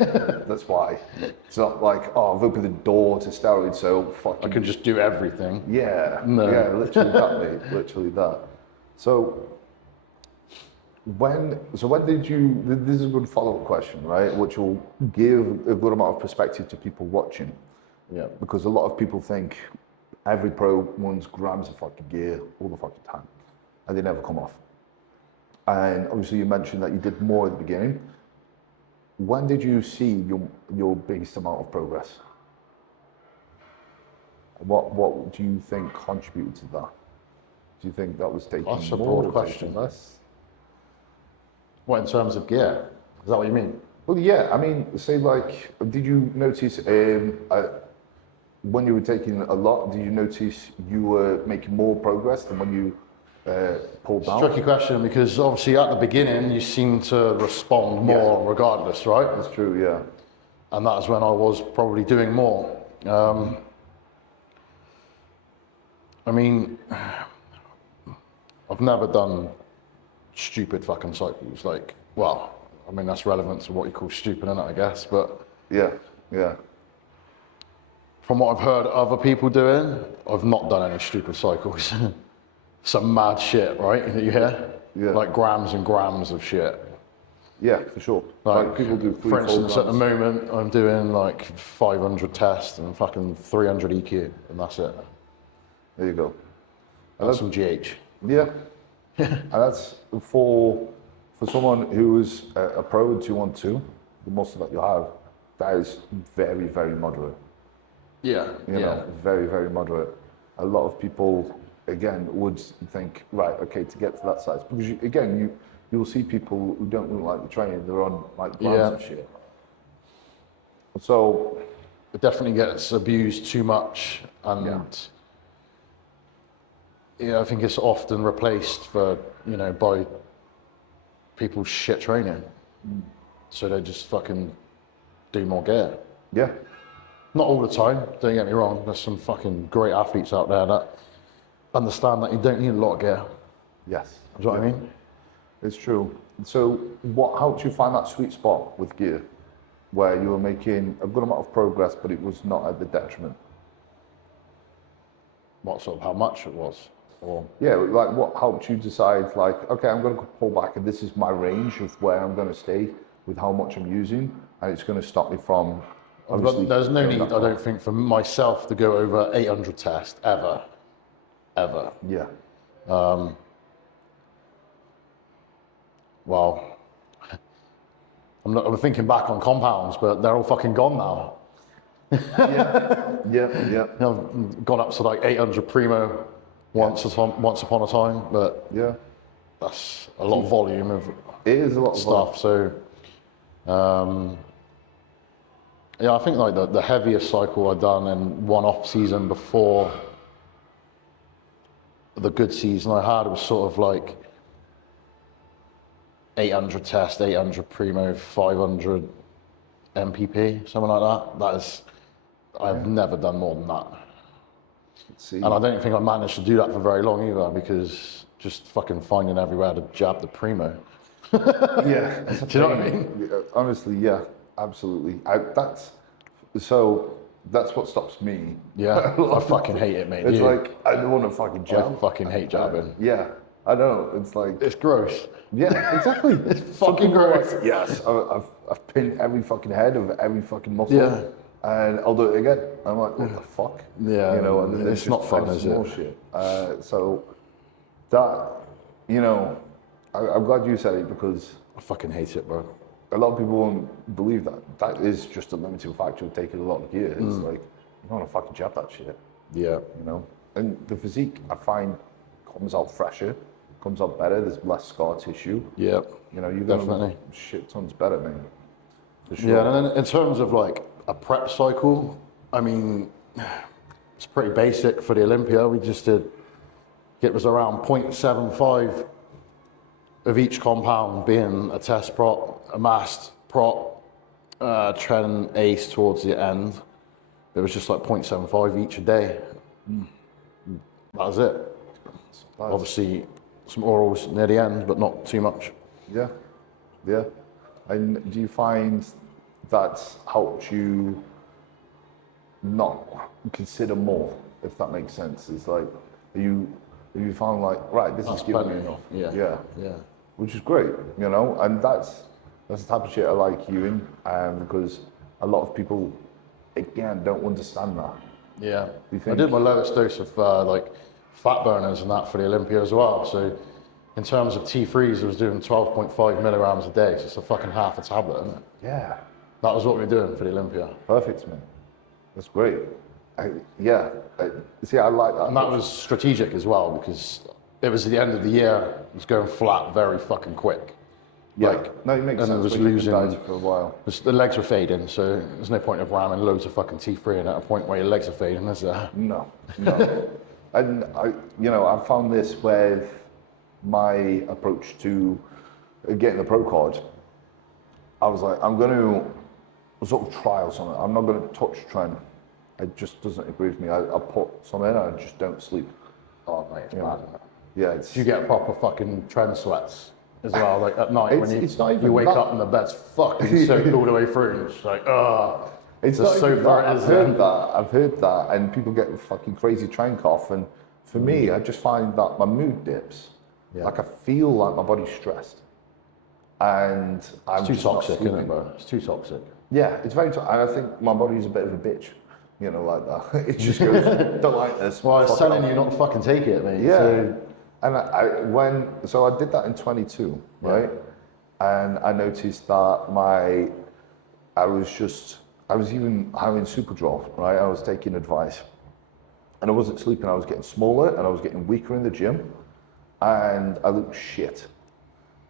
That's why. It's not like, oh, I've opened the door to steroids, so fucking... I can just do everything. Yeah. No. Yeah, literally that, mate. Literally that. So when did you... This is a good follow-up question, right? Which will give a good amount of perspective to people watching. Yeah. Because a lot of people think every pro runs grams of fucking gear all the fucking time, and they never come off. And obviously you mentioned that you did more at the beginning. When did you see your biggest amount of progress? What do you think contributed to that? Do you think that was taking That's a more broad or question. taking less? What, in terms of gear? Is that what you mean? Well, yeah. I mean, say like, did you notice when you were taking a lot? Did you notice you were making more progress than when you pulled down? Tricky question, because obviously at the beginning you seem to respond more regardless, right? That's true. Yeah. And that is when I was probably doing more. I mean, I've never done stupid fucking cycles. Like, well, I mean, that's relevant to what you call stupid, innit, I guess, but... Yeah, yeah. From what I've heard other people doing, I've not done any stupid cycles. Some mad shit, right, that you hear? Yeah. Like grams and grams of shit. Yeah, for sure. Like people do 3-4 For instance, at the grams. moment, I'm doing like 500 tests and fucking 300 EQ, and that's it. There you go. That's some GH. Yeah. And that's for someone who is a pro in 212, the muscle that you have, that is very, very moderate. Yeah, You know, very, very moderate. A lot of people, again, would think, right, okay, to get to that size. Because, you'll see people who don't look like the training, they're on like grams of shit. So... It definitely gets abused too much, and I think it's often replaced by people's shit training. So they just fucking do more gear. Yeah. Not all the time, don't get me wrong. There's some fucking great athletes out there that understand that you don't need a lot of gear. Yes. Do you know what I mean? It's true. So how did you find that sweet spot with gear where you were making a good amount of progress, but it was not at the detriment? What sort of, how much it was? Or Yeah, like what helped you decide, like, okay, I'm going to pull back and this is my range of where I'm going to stay with how much I'm using, and it's going to stop me from... there's no going need, that I far. don't think, for myself to go over 800 tests, ever. Yeah. Well, I'm thinking back on compounds, but they're all fucking gone now. Yeah. I've gone up to like 800 primo once upon a time, but Yeah. that's a lot of volume of It is a lot of stuff. So, I think like the heaviest cycle I'd done in one off season before the good season I had was sort of like 800 test, 800 primo, 500 MPP, something like that. I've never done more than that. Let's see. And I don't think I managed to do that for very long either, because just fucking finding everywhere to jab the primo. Yeah. Do you know what I mean? Honestly, yeah, absolutely. That's what stops me. Yeah, I fucking hate it, mate. It's You? like, I don't want to fucking jab. I fucking hate jabbing. Yeah, I know, it's like, It's gross. yeah, exactly. It's Some fucking people are gross. like, yes, I've pinned every fucking head of every fucking muscle. Yeah. And I'll do it again. I'm like, what the fuck? Yeah, You know, and then it's not fun, is more it? shit. So that, you know, I'm glad you said it because I fucking hate it, bro. a lot of people won't believe that. That is just a limiting factor of taking a lot of gear. It's like, you don't want to fucking jab that shit, Yeah. you know? And the physique, I find, comes out fresher, comes out better, there's less scar tissue. Yeah. You know, you're going Definitely. shit tons better, man. For sure. Yeah, and then in terms of like a prep cycle, I mean, it's pretty basic for the Olympia. We just did, it was around 0.75 of each compound being a test prop, a massed prop, tren ace towards the end. It was just like 0.75 each a day. That was it. Obviously, some orals near the end, but not too much. Yeah, yeah. And do you find that's helped you not consider more, if that makes sense? It's like, have you found like, right, this is giving me plenty. enough. Yeah. Yeah. Yeah. Which is great, you know, and that's the type of shit I like you in, because a lot of people, again, don't understand that. Yeah, You I think- did my lowest dose of like fat burners and that for the Olympia as well. So in terms of T3s, I was doing 12.5 milligrams a day. So it's a fucking half a tablet, isn't it? Yeah, That was what we were doing for the Olympia. perfect, man. That's great. See, I like that. And that was strategic as well because it was the end of the year. It was going flat very fucking quick. Yeah, Like, no, it makes and sense. it was when you've losing. been dieting for a while. The legs were fading, so there's no point of ramming loads of fucking T3 in at a point where your legs are fading, is there? No. And I found this with my approach to getting the pro card. I was like, I'm going to sort of trial something. I'm not going to touch trend. It just doesn't agree with me. I put some in and I just don't sleep. Oh, mate, it's You bad. know? Yeah, it's You get proper fucking trend sweats as well, like at night when It's not even you wake that. up and the bed's fucking soaked all the way through. And it's just like, It's the not even sofa that. is I've heard that, and people get fucking crazy trank off. And for me, I just find that my mood dips. Yeah. Like I feel like my body's stressed, and I'm It's too just not toxic, isn't it, sleeping. bro? It's too toxic. Yeah, it's very. And I think my body's a bit of a bitch, you know, like that. It just goes, don't like this. Well, I was fuck telling off." you not to fucking take it, mate. Yeah. So, And I did that in 22, right? And I noticed that I was even having Superdrol, right? I was taking advice. And I wasn't sleeping, I was getting smaller and I was getting weaker in the gym. And I looked shit.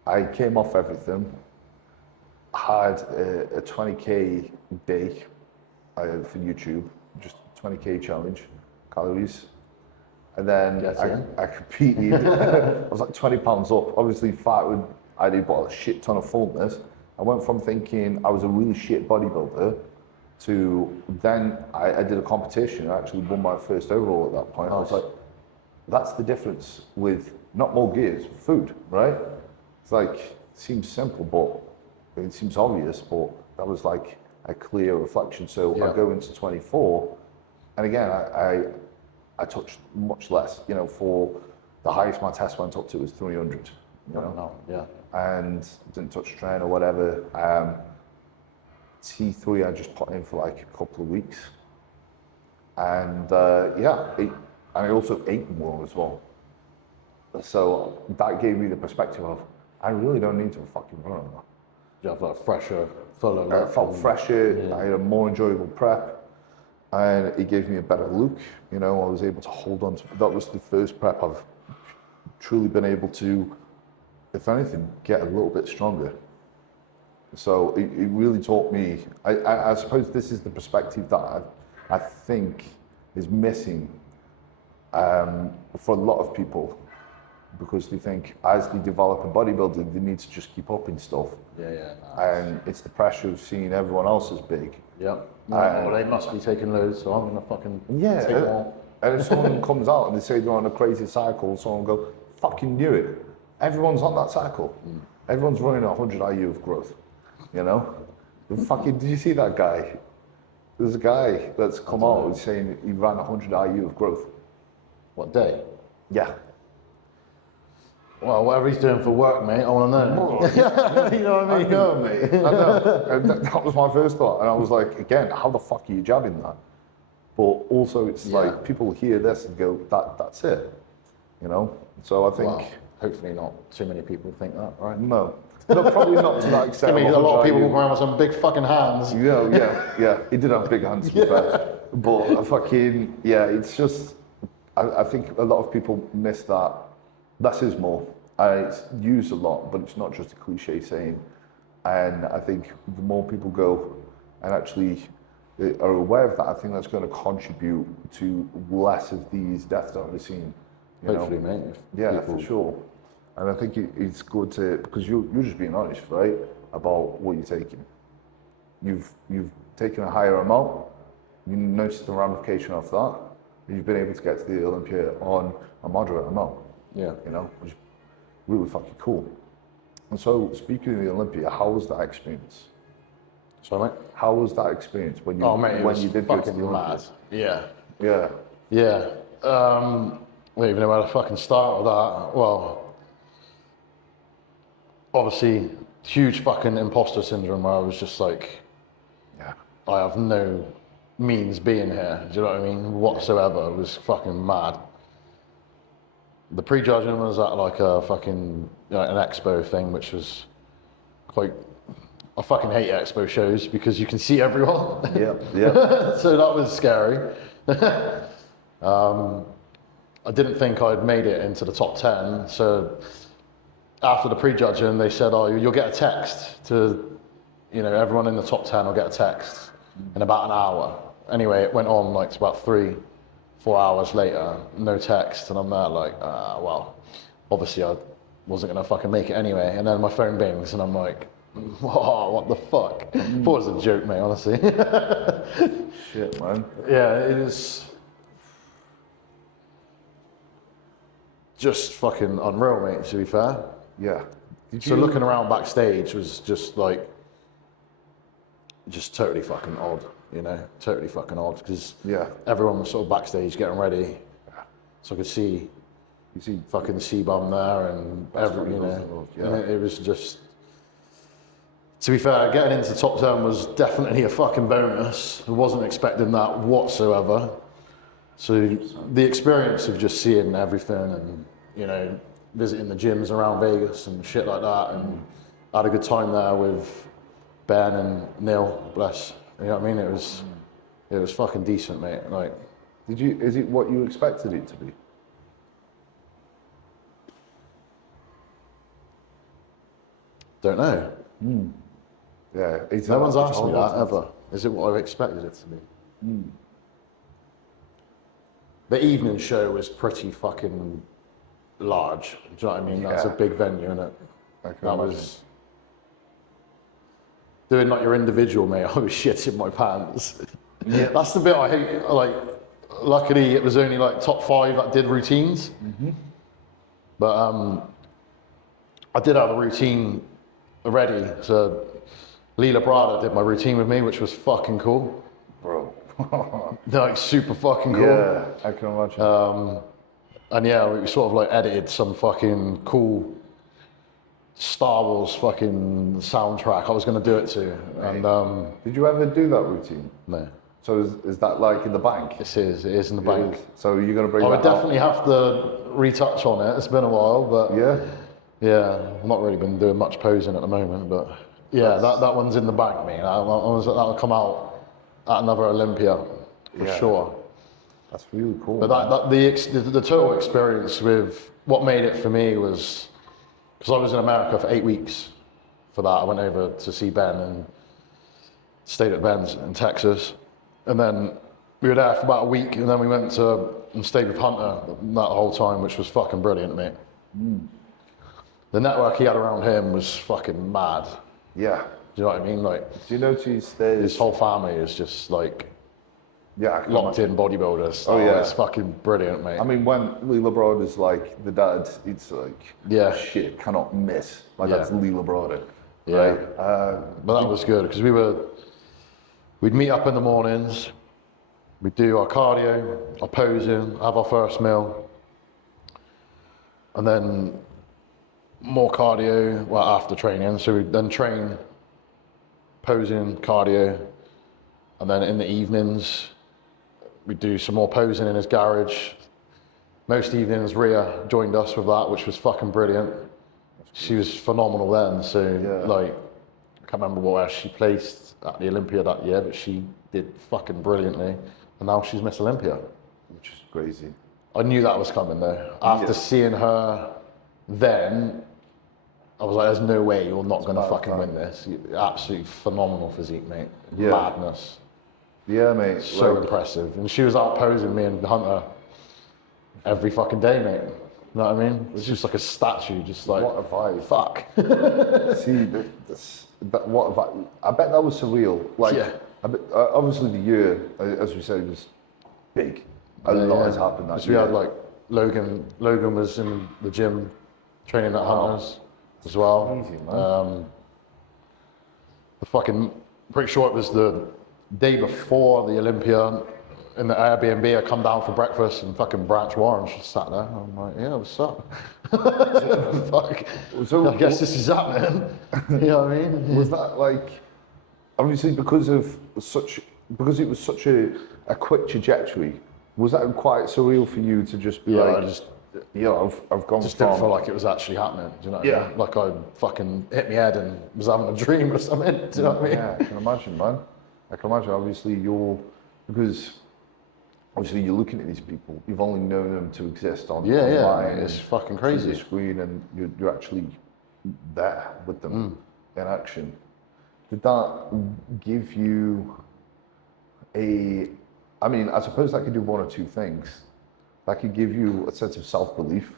I came off everything, had a 20K day for YouTube, just 20K challenge, calories. And then Gets in. I competed. I was like 20 pounds up. Obviously, I did a shit ton of fullness. I went from thinking I was a really shit bodybuilder to then I did a competition. I actually won my first overall at that point. I was like, that's the difference with not more gears, food, right? It's like, it seems simple, but it seems obvious, but that was like a clear reflection. So I go into 24, and again, I touched much less. You know, for the highest my test went up to was 300. You know, no, yeah. and didn't touch train or whatever. T3 I just put in for like a couple of weeks, and and I also ate more as well. So that gave me the perspective of I really don't need to fucking run on that. You have a fresher, fuller I look. felt fresher. I had a more enjoyable prep, and it gave me a better look. You know, I was able to hold on to. That was the first prep I've truly been able to, if anything, get a little bit stronger. So it really taught me. I suppose this is the perspective that I think is missing for a lot of people, because they think as they develop in bodybuilding, they need to just keep up in stuff. Yeah. And it's the pressure of seeing everyone else as big. Yeah. Well, they must be taking loads, so I'm gonna fucking take more. And if someone comes out and they say they're on a crazy cycle, someone will go, fucking knew it. Everyone's on that cycle. Everyone's running 100 IU of growth, you know? Fucking, did you see that guy? There's a guy that's come out and saying he ran 100 IU of growth. What day? Yeah. Well, whatever he's doing for work, mate, I want to know. You know what I mean? I know, mate. I know. And that was my first thought. And I was like, again, how the fuck are you jabbing that? But also, it's like people hear this and go, that's it. You know? So I think. Well, hopefully not too many people think that, right? No. No, probably not to that extent. I mean, a lot of people walk around with some big fucking hands. Yeah. He did have big hands, to be fair. But it's just, I think a lot of people miss that. Less is more. It's used a lot, but it's not just a cliche saying. And I think the more people go and actually are aware of that, I think that's going to contribute to less of these deaths that we're seeing. Hopefully, mate. Yeah, for sure. And I think it's good to, because you're just being honest, right, about what you're taking. You've taken a higher amount, you noticed the ramification of that, and you've been able to get to the Olympia on a moderate amount. Yeah. You know, which is really fucking cool. And so, speaking of the Olympia, how was that experience? Sorry, mate? How was that experience when you did go to the Olympia? Mad. Yeah. Yeah. Yeah. I don't even know where to fucking start with that. Well, obviously, huge fucking imposter syndrome where I was just like, I have no means being here. Do you know what I mean? Whatsoever. It was fucking mad. The prejudging was at like a fucking, an expo thing, which was quite, I fucking hate expo shows because you can see everyone. Yeah. So that was scary. I didn't think I'd made it into the top 10. So after the prejudging, they said, you'll get a text to, everyone in the top 10 will get a text in about an hour. Anyway, it went on like to about 3-4 hours later, no text, and I'm there like, well, obviously I wasn't gonna fucking make it anyway. And then my phone bings, and I'm like, whoa, what the fuck? I thought it was a joke, mate, honestly. Shit, man. Yeah, it is just fucking unreal, mate, to be fair. Yeah. So looking around backstage was just like, just totally fucking odd, totally fucking odd, because everyone was sort of backstage getting ready, so I could see, you see fucking C-Bum there and and it was just, to be fair, getting into the top 10 was definitely a fucking bonus. I wasn't expecting that whatsoever. So the experience of just seeing everything and, visiting the gyms around Vegas and shit like that, and I had a good time there with Ben and Neil, bless. You know what I mean? It was fucking decent, mate. Like, is it what you expected it to be? don't know. Yeah. No one's asked me that ever. Is it what I expected it to be? The evening show was pretty fucking large. Do you know what I mean? That's a big venue, innit? That was doing like your individual, mate. I was shitting my pants. Yeah. That's the bit I hate. Like, luckily it was only like top 5 that did routines. But I did have a routine already. So Lila Brada did my routine with me, which was fucking cool. Bro. Like super fucking cool. Yeah, I can imagine. And yeah, we sort of like edited some fucking cool Star Wars fucking soundtrack I was going to do it to. And did you ever do that routine? no. So is that like in the bank? It is in the bank. So you're going to bring I that would definitely have to retouch on it. It's been a while, but yeah, I've not really been doing much posing at the moment, but yeah, that one's in the bank, mate. That'll come out at another Olympia for sure. That's really cool. But the total experience with what made it for me was, because I was in America for 8 weeks for that. I went over to see Ben and stayed at Ben's in Texas. And then we were there for about a week, and then we went and stayed with Hunter that whole time, which was fucking brilliant, mate. The network he had around him was fucking mad. Yeah. Do you know what I mean? Like, do you notice there's... his whole family is just like locked in bodybuilders. Oh yeah. It's fucking brilliant, mate. I mean, when Lila Broad is like the dad, it's like, shit, cannot miss. Like, that's Lila Broad. Yeah. Right? But that was good, because we'd meet up in the mornings, we'd do our cardio, our posing, have our first meal, and then more cardio, well, after training. So we then train posing, cardio, and then in the evenings, we do some more posing in his garage. Most evenings, Rhea joined us with that, which was fucking brilliant. She was phenomenal then. So, like, I can't remember where she placed at the Olympia that year, but she did fucking brilliantly. And now she's Miss Olympia. Which is crazy. I knew that was coming though. After seeing her then, I was like, there's no way you're not going to fucking win this. Absolutely phenomenal physique, mate. Yeah. Madness. Yeah, mate. So impressive. And she was out posing me and Hunter every fucking day, mate. You know what I mean? It's just like a statue, just like, what a vibe. fuck. See, what a vibe. I bet that was surreal. Like, I bet, obviously the year, as we said, was big. A lot has happened that year. We had like Logan was in the gym training at Hunter's as well. Easy, man. The fucking, pretty sure it was the day before the Olympia in the Airbnb. I come down for breakfast and fucking Branch Warren just sat there. I'm like, yeah, what's up? Fuck. So, I guess this is happening. You know what I mean? Was that like, obviously because it was such a quick trajectory, was that quite surreal for you to just be like, I've gone just from... didn't feel like it was actually happening. Do you know what I mean? Like I fucking hit my head and was having a dream or something. Do you know what I mean? Yeah, I can imagine, man. I can imagine. Obviously, because you're looking at these people. You've only known them to exist online. It's fucking crazy. The screen, and you're actually there with them in action. Did that give you I mean, I suppose that could do one or two things. That could give you a sense of self-belief,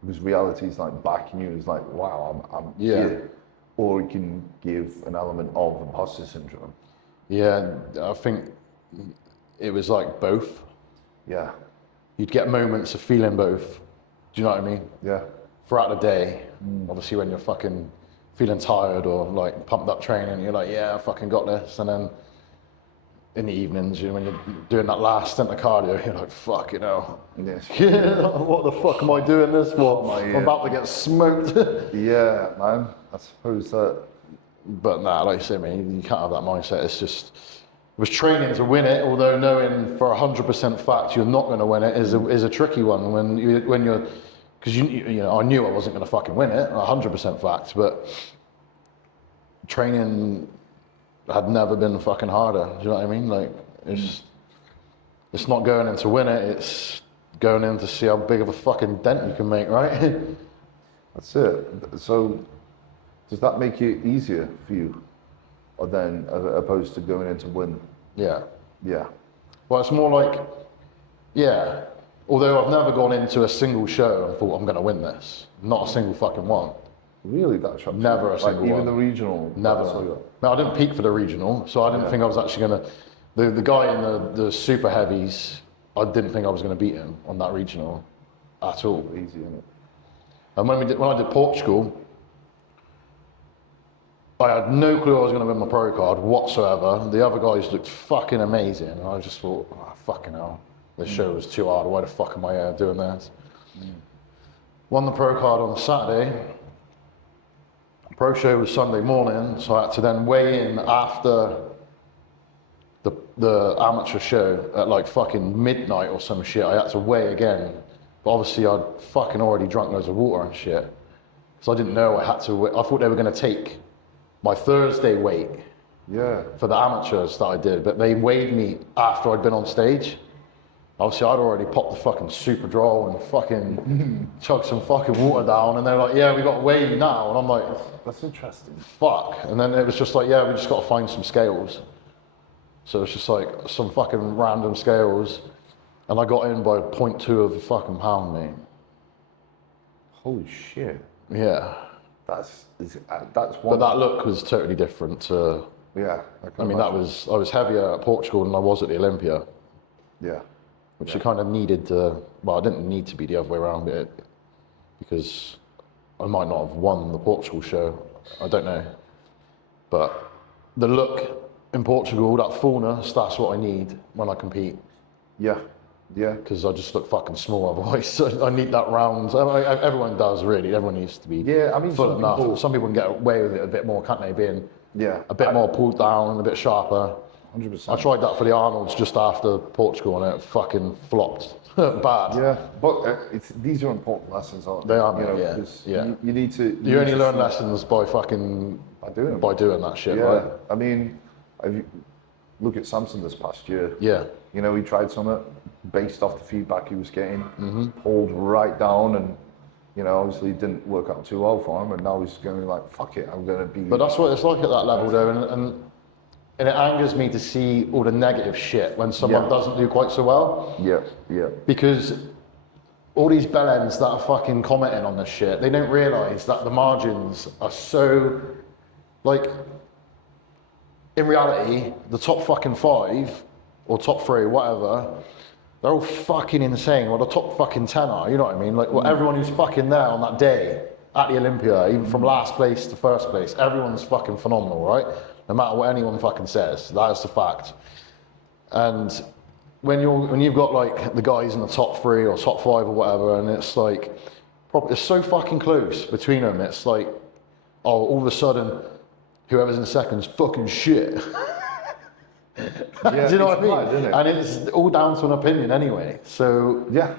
because reality is like backing you. It's like, wow, I'm here. Or it can give an element of imposter syndrome. Yeah, I think it was like both. Yeah. You'd get moments of feeling both. Do you know what I mean? Yeah. Throughout the day, obviously when you're fucking feeling tired or like pumped up training, you're like, yeah, I fucking got this. And then in the evenings, when you're doing that last stint of cardio, you're like, fuck, Yes. what the fuck am I doing this for? I'm about to get smoked. Yeah, man. I suppose that. But nah, like I say, man, you can't have that mindset. It's just, it was training to win it, although knowing for 100% fact you're not going to win it is a tricky one when you're, because you know, I knew I wasn't going to fucking win it, 100% fact, but training had never been fucking harder. Do you know what I mean? Like, it's not going in to win it, it's going in to see how big of a fucking dent you can make, right? That's it. So, does that make it easier for you, or then as opposed to going in to win? Yeah. Yeah. Well, it's more like, yeah. Although I've never gone into a single show and thought I'm going to win this. Not a single fucking one. Really, that shot? Never a single one. Even the regional? Never. No, I didn't peak for the regional, so I didn't think I was actually going to. The guy in the super heavies, I didn't think I was going to beat him on that regional at all. Easy, isn't it? And when I did Portugal, I had no clue I was going to win my pro card whatsoever. The other guys looked fucking amazing, and I just thought, oh, fucking hell, this show was too hard. Why the fuck am I doing this? Won the pro card on Saturday. Pro show was Sunday morning, so I had to then weigh in after the amateur show at like fucking midnight or some shit. I had to weigh again, but obviously I'd fucking already drunk loads of water and shit, so I didn't know I had to weigh. I thought they were going to take my Thursday weight for the amateurs that I did, but they weighed me after I'd been on stage. Obviously, I'd already popped the fucking super draw and fucking chugged some fucking water down, and they're like, yeah, we got to weigh you now. And I'm like, that's interesting. Fuck. And then it was just like, yeah, we just got to find some scales. So it's just like some fucking random scales, and I got in by 0.2 of a fucking pound, mate. Holy shit. Yeah. That's one. But that look was totally different to. Yeah. I mean, I was heavier at Portugal than I was at the Olympia. Yeah. Which I kind of needed to, well, I didn't need to be the other way around it, because I might not have won the Portugal show, I don't know. But the look in Portugal, that fullness, that's what I need when I compete. Yeah. Yeah. Because I just look fucking small otherwise. So I need that round. Everyone does, really. Everyone needs to be full enough. Some people can get away with it a bit more, can't they? Being a bit more pulled down, a bit sharper. 100%. I tried that for the Arnolds just after Portugal and it fucking flopped bad. Yeah, but these are important lessons, aren't they? They are, You need to... You only learn lessons by doing that shit, right? I mean, look at Samson this past year. Yeah. You know, he tried something based off the feedback he was getting, pulled right down, and, you know, obviously it didn't work out too well for him, and now he's going like, fuck it, I'm going to be... But that's what it's like at that level, though, and it angers me to see all the negative shit when someone doesn't do quite so well. Yeah. Because all these bellends that are fucking commenting on this shit, they don't realise that the margins are so, like, in reality, the top fucking 5, or top 3, whatever, they're all fucking insane. Well, the top fucking 10 are, you know what I mean? Like, well, everyone who's fucking there on that day at the Olympia, even from last place to first place, everyone's fucking phenomenal, right? No matter what anyone fucking says, that is the fact. And when you've got like the guys in the top 3 or top 5 or whatever, and it's like, it's so fucking close between them. It's like, oh, all of a sudden, whoever's in second's fucking shit. Do you know what I mean? Mad, isn't it? And it's all down to an opinion anyway. So yeah,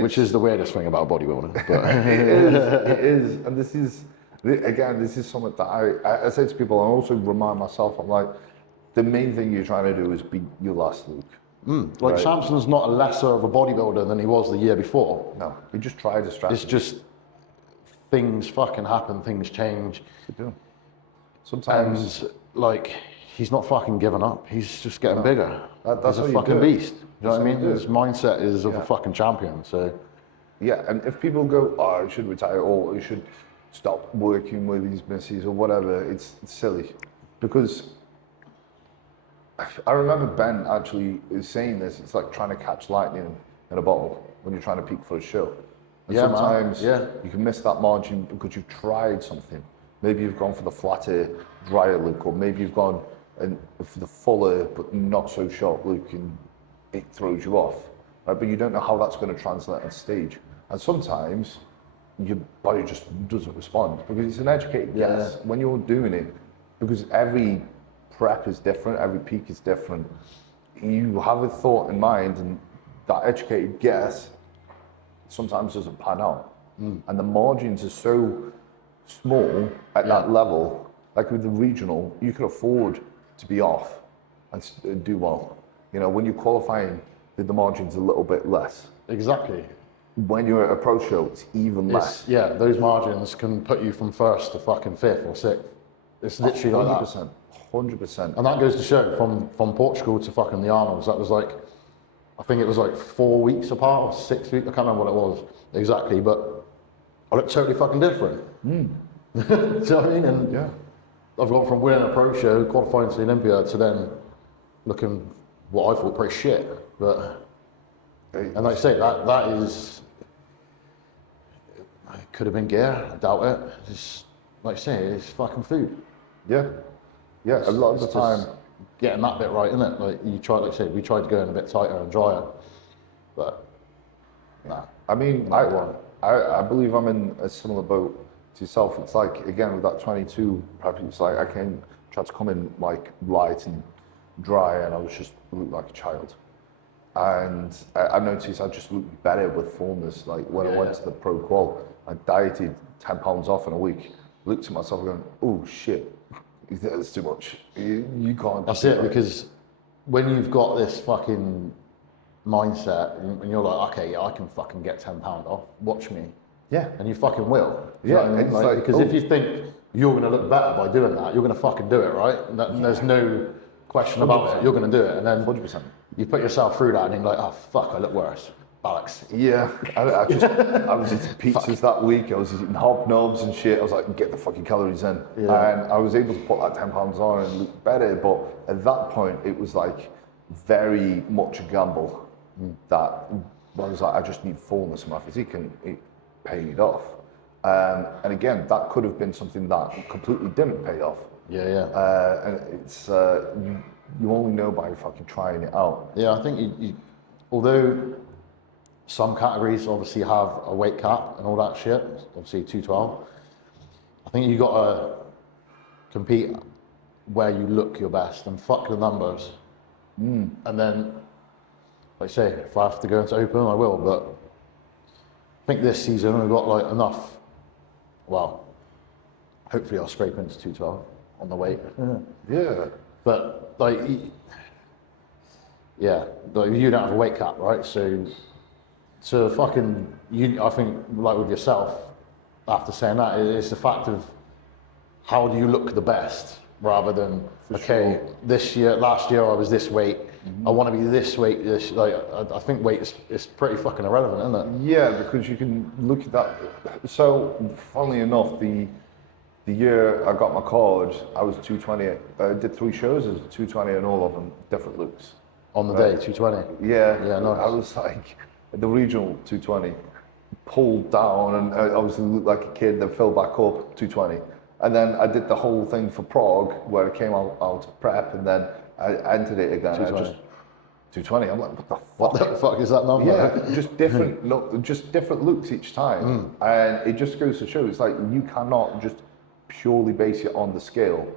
which is the weirdest thing about bodybuilding. But it is, and this is something that I say to people, and I also remind myself, I'm like, the main thing you're trying to do is beat your last Luke. Like, right? Samson's not a lesser of a bodybuilder than he was the year before. No, he just tried a strategy. It's just things fucking happen, things change. They do. Sometimes, and like, he's not fucking giving up. He's just getting bigger. That's he's a fucking beast. You know what I mean? His mindset is of a fucking champion. So yeah, and if people go, oh, I should retire, or you should stop working with these misses or whatever, it's silly. Because I remember Ben actually saying this, it's like trying to catch lightning in a bottle when you're trying to peak for a show. And sometimes you can miss that margin because you've tried something. Maybe you've gone for the flatter, drier look, or maybe you've gone for the fuller but not so short look, and it throws you off. Right? But you don't know how that's going to translate on stage. And sometimes your body just doesn't respond because it's an educated guess when you're doing it, because every prep is different, every peak is different. You have a thought in mind, and that educated guess sometimes doesn't pan out. And the margins are so small at that level. Like with the regional, you can afford to be off and do well. You know, when you're qualifying, the margin's a little bit less. Exactly. When you're at a pro show, it's even less. Yeah, those margins can put you from 1st to fucking 5th or 6th. It's literally 100%, like that. 100%. And that goes to show, from Portugal to fucking the Arnolds, that was like, I think it was like 4 weeks apart or 6 weeks, I can't remember what it was exactly, but I looked totally fucking different. Do you know what I mean? And I've gone from winning a pro show, qualifying to the Olympia, to then looking what I thought pretty shit. But and like I say, that is, it could have been gear, I doubt it. It's, like I say, it's fucking food. Yeah, a lot of the time. Getting that bit right, isn't it? Like you try, like I said, we tried to go in a bit tighter and drier, but nah. I mean, I believe I'm in a similar boat to yourself. It's like, again, with that 22 prep, it's like I tried to come in like light and dry, and I was just looked like a child. And I noticed I just looked better with fullness. Like when I went to the pro qual, I dieted 10 pounds off in a week. Looked at myself going, oh shit, that's too much. You can't. That's it, because when you've got this fucking mindset and you're like, okay, I can fucking get 10 pounds off, watch me. Yeah. And you fucking will. You know what I mean? Like, because if you think you're going to look better by doing that, you're going to fucking do it, right? There's no question about it. You're going to do it. And then 100%. You put yourself through that and you're like, oh fuck, I look worse. Bollocks. Yeah, I was eating pizzas that week. I was eating hobnobs and shit. I was like, get the fucking calories in. Yeah. And I was able to put that 10 pounds on and look better. But at that point, it was like very much a gamble that I was like, I just need fullness in my physique, and it paid off. And again, that could have been something that completely didn't pay off. Yeah. And it's, you only know by fucking trying it out. Yeah, I think although some categories obviously have a weight cap and all that shit, obviously 212, I think you gotta compete where you look your best and fuck the numbers. And then, like I say, if I have to go into open, I will, but I think this season I've got like enough, well, hopefully I'll scrape into 212 on the weight. Yeah. But like, yeah, like you don't have a weight cap, right? So fucking, I think like with yourself, after saying that, it's the fact of how do you look the best rather than, okay, last year I was this weight, I want to be this weight, I think weight is pretty fucking irrelevant, isn't it? Yeah, because you can look at that. So, funnily enough, the year I got my card, I was 220. I did 3 shows, it was 220 and all of them, different looks. On the day, 220? Yeah, nice. I was like, the regional 220, pulled down, and I was looked like a kid, then fell back up 220. And then I did the whole thing for Prague, where I came out of prep, and then I entered it again. 220. 220. I'm like, what the fuck? What the fuck is that number? Yeah, just different looks each time, and it just goes to show it's like you cannot just purely base it on the scale,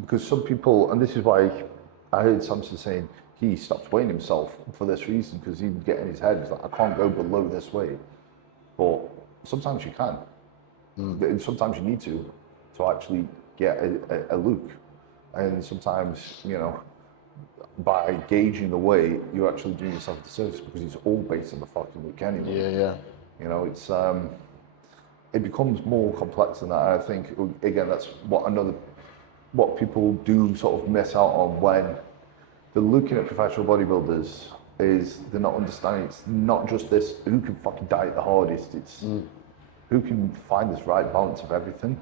because some people, and this is why I heard Samson saying he stopped weighing himself for this reason, because he would get in his head, he's like, I can't go below this weight, but sometimes you can. And sometimes you need to actually get a look, and sometimes, you know, by gauging the weight, you're actually doing yourself a disservice, because it's all based on the fucking look anyway. Yeah. You know, it's it becomes more complex than that. And I think again, that's what people do sort of miss out on when they're looking at professional bodybuilders, is they're not understanding it's not just this who can fucking diet the hardest, it's who can find this right balance of everything.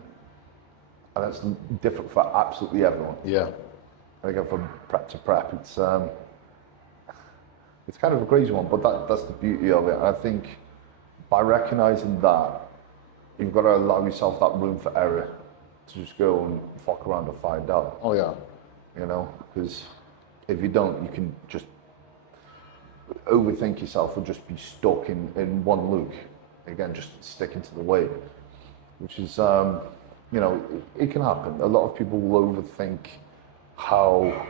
And that's different for absolutely everyone. Yeah. And again, from prep to prep, it's kind of a crazy one, but that's the beauty of it. And I think by recognizing that, you've got to allow yourself that room for error to just go and fuck around and find out. Oh yeah. You know, because if you don't, you can just overthink yourself or just be stuck in one look. Again, just sticking to the weight, which is, you know, it can happen. A lot of people will overthink how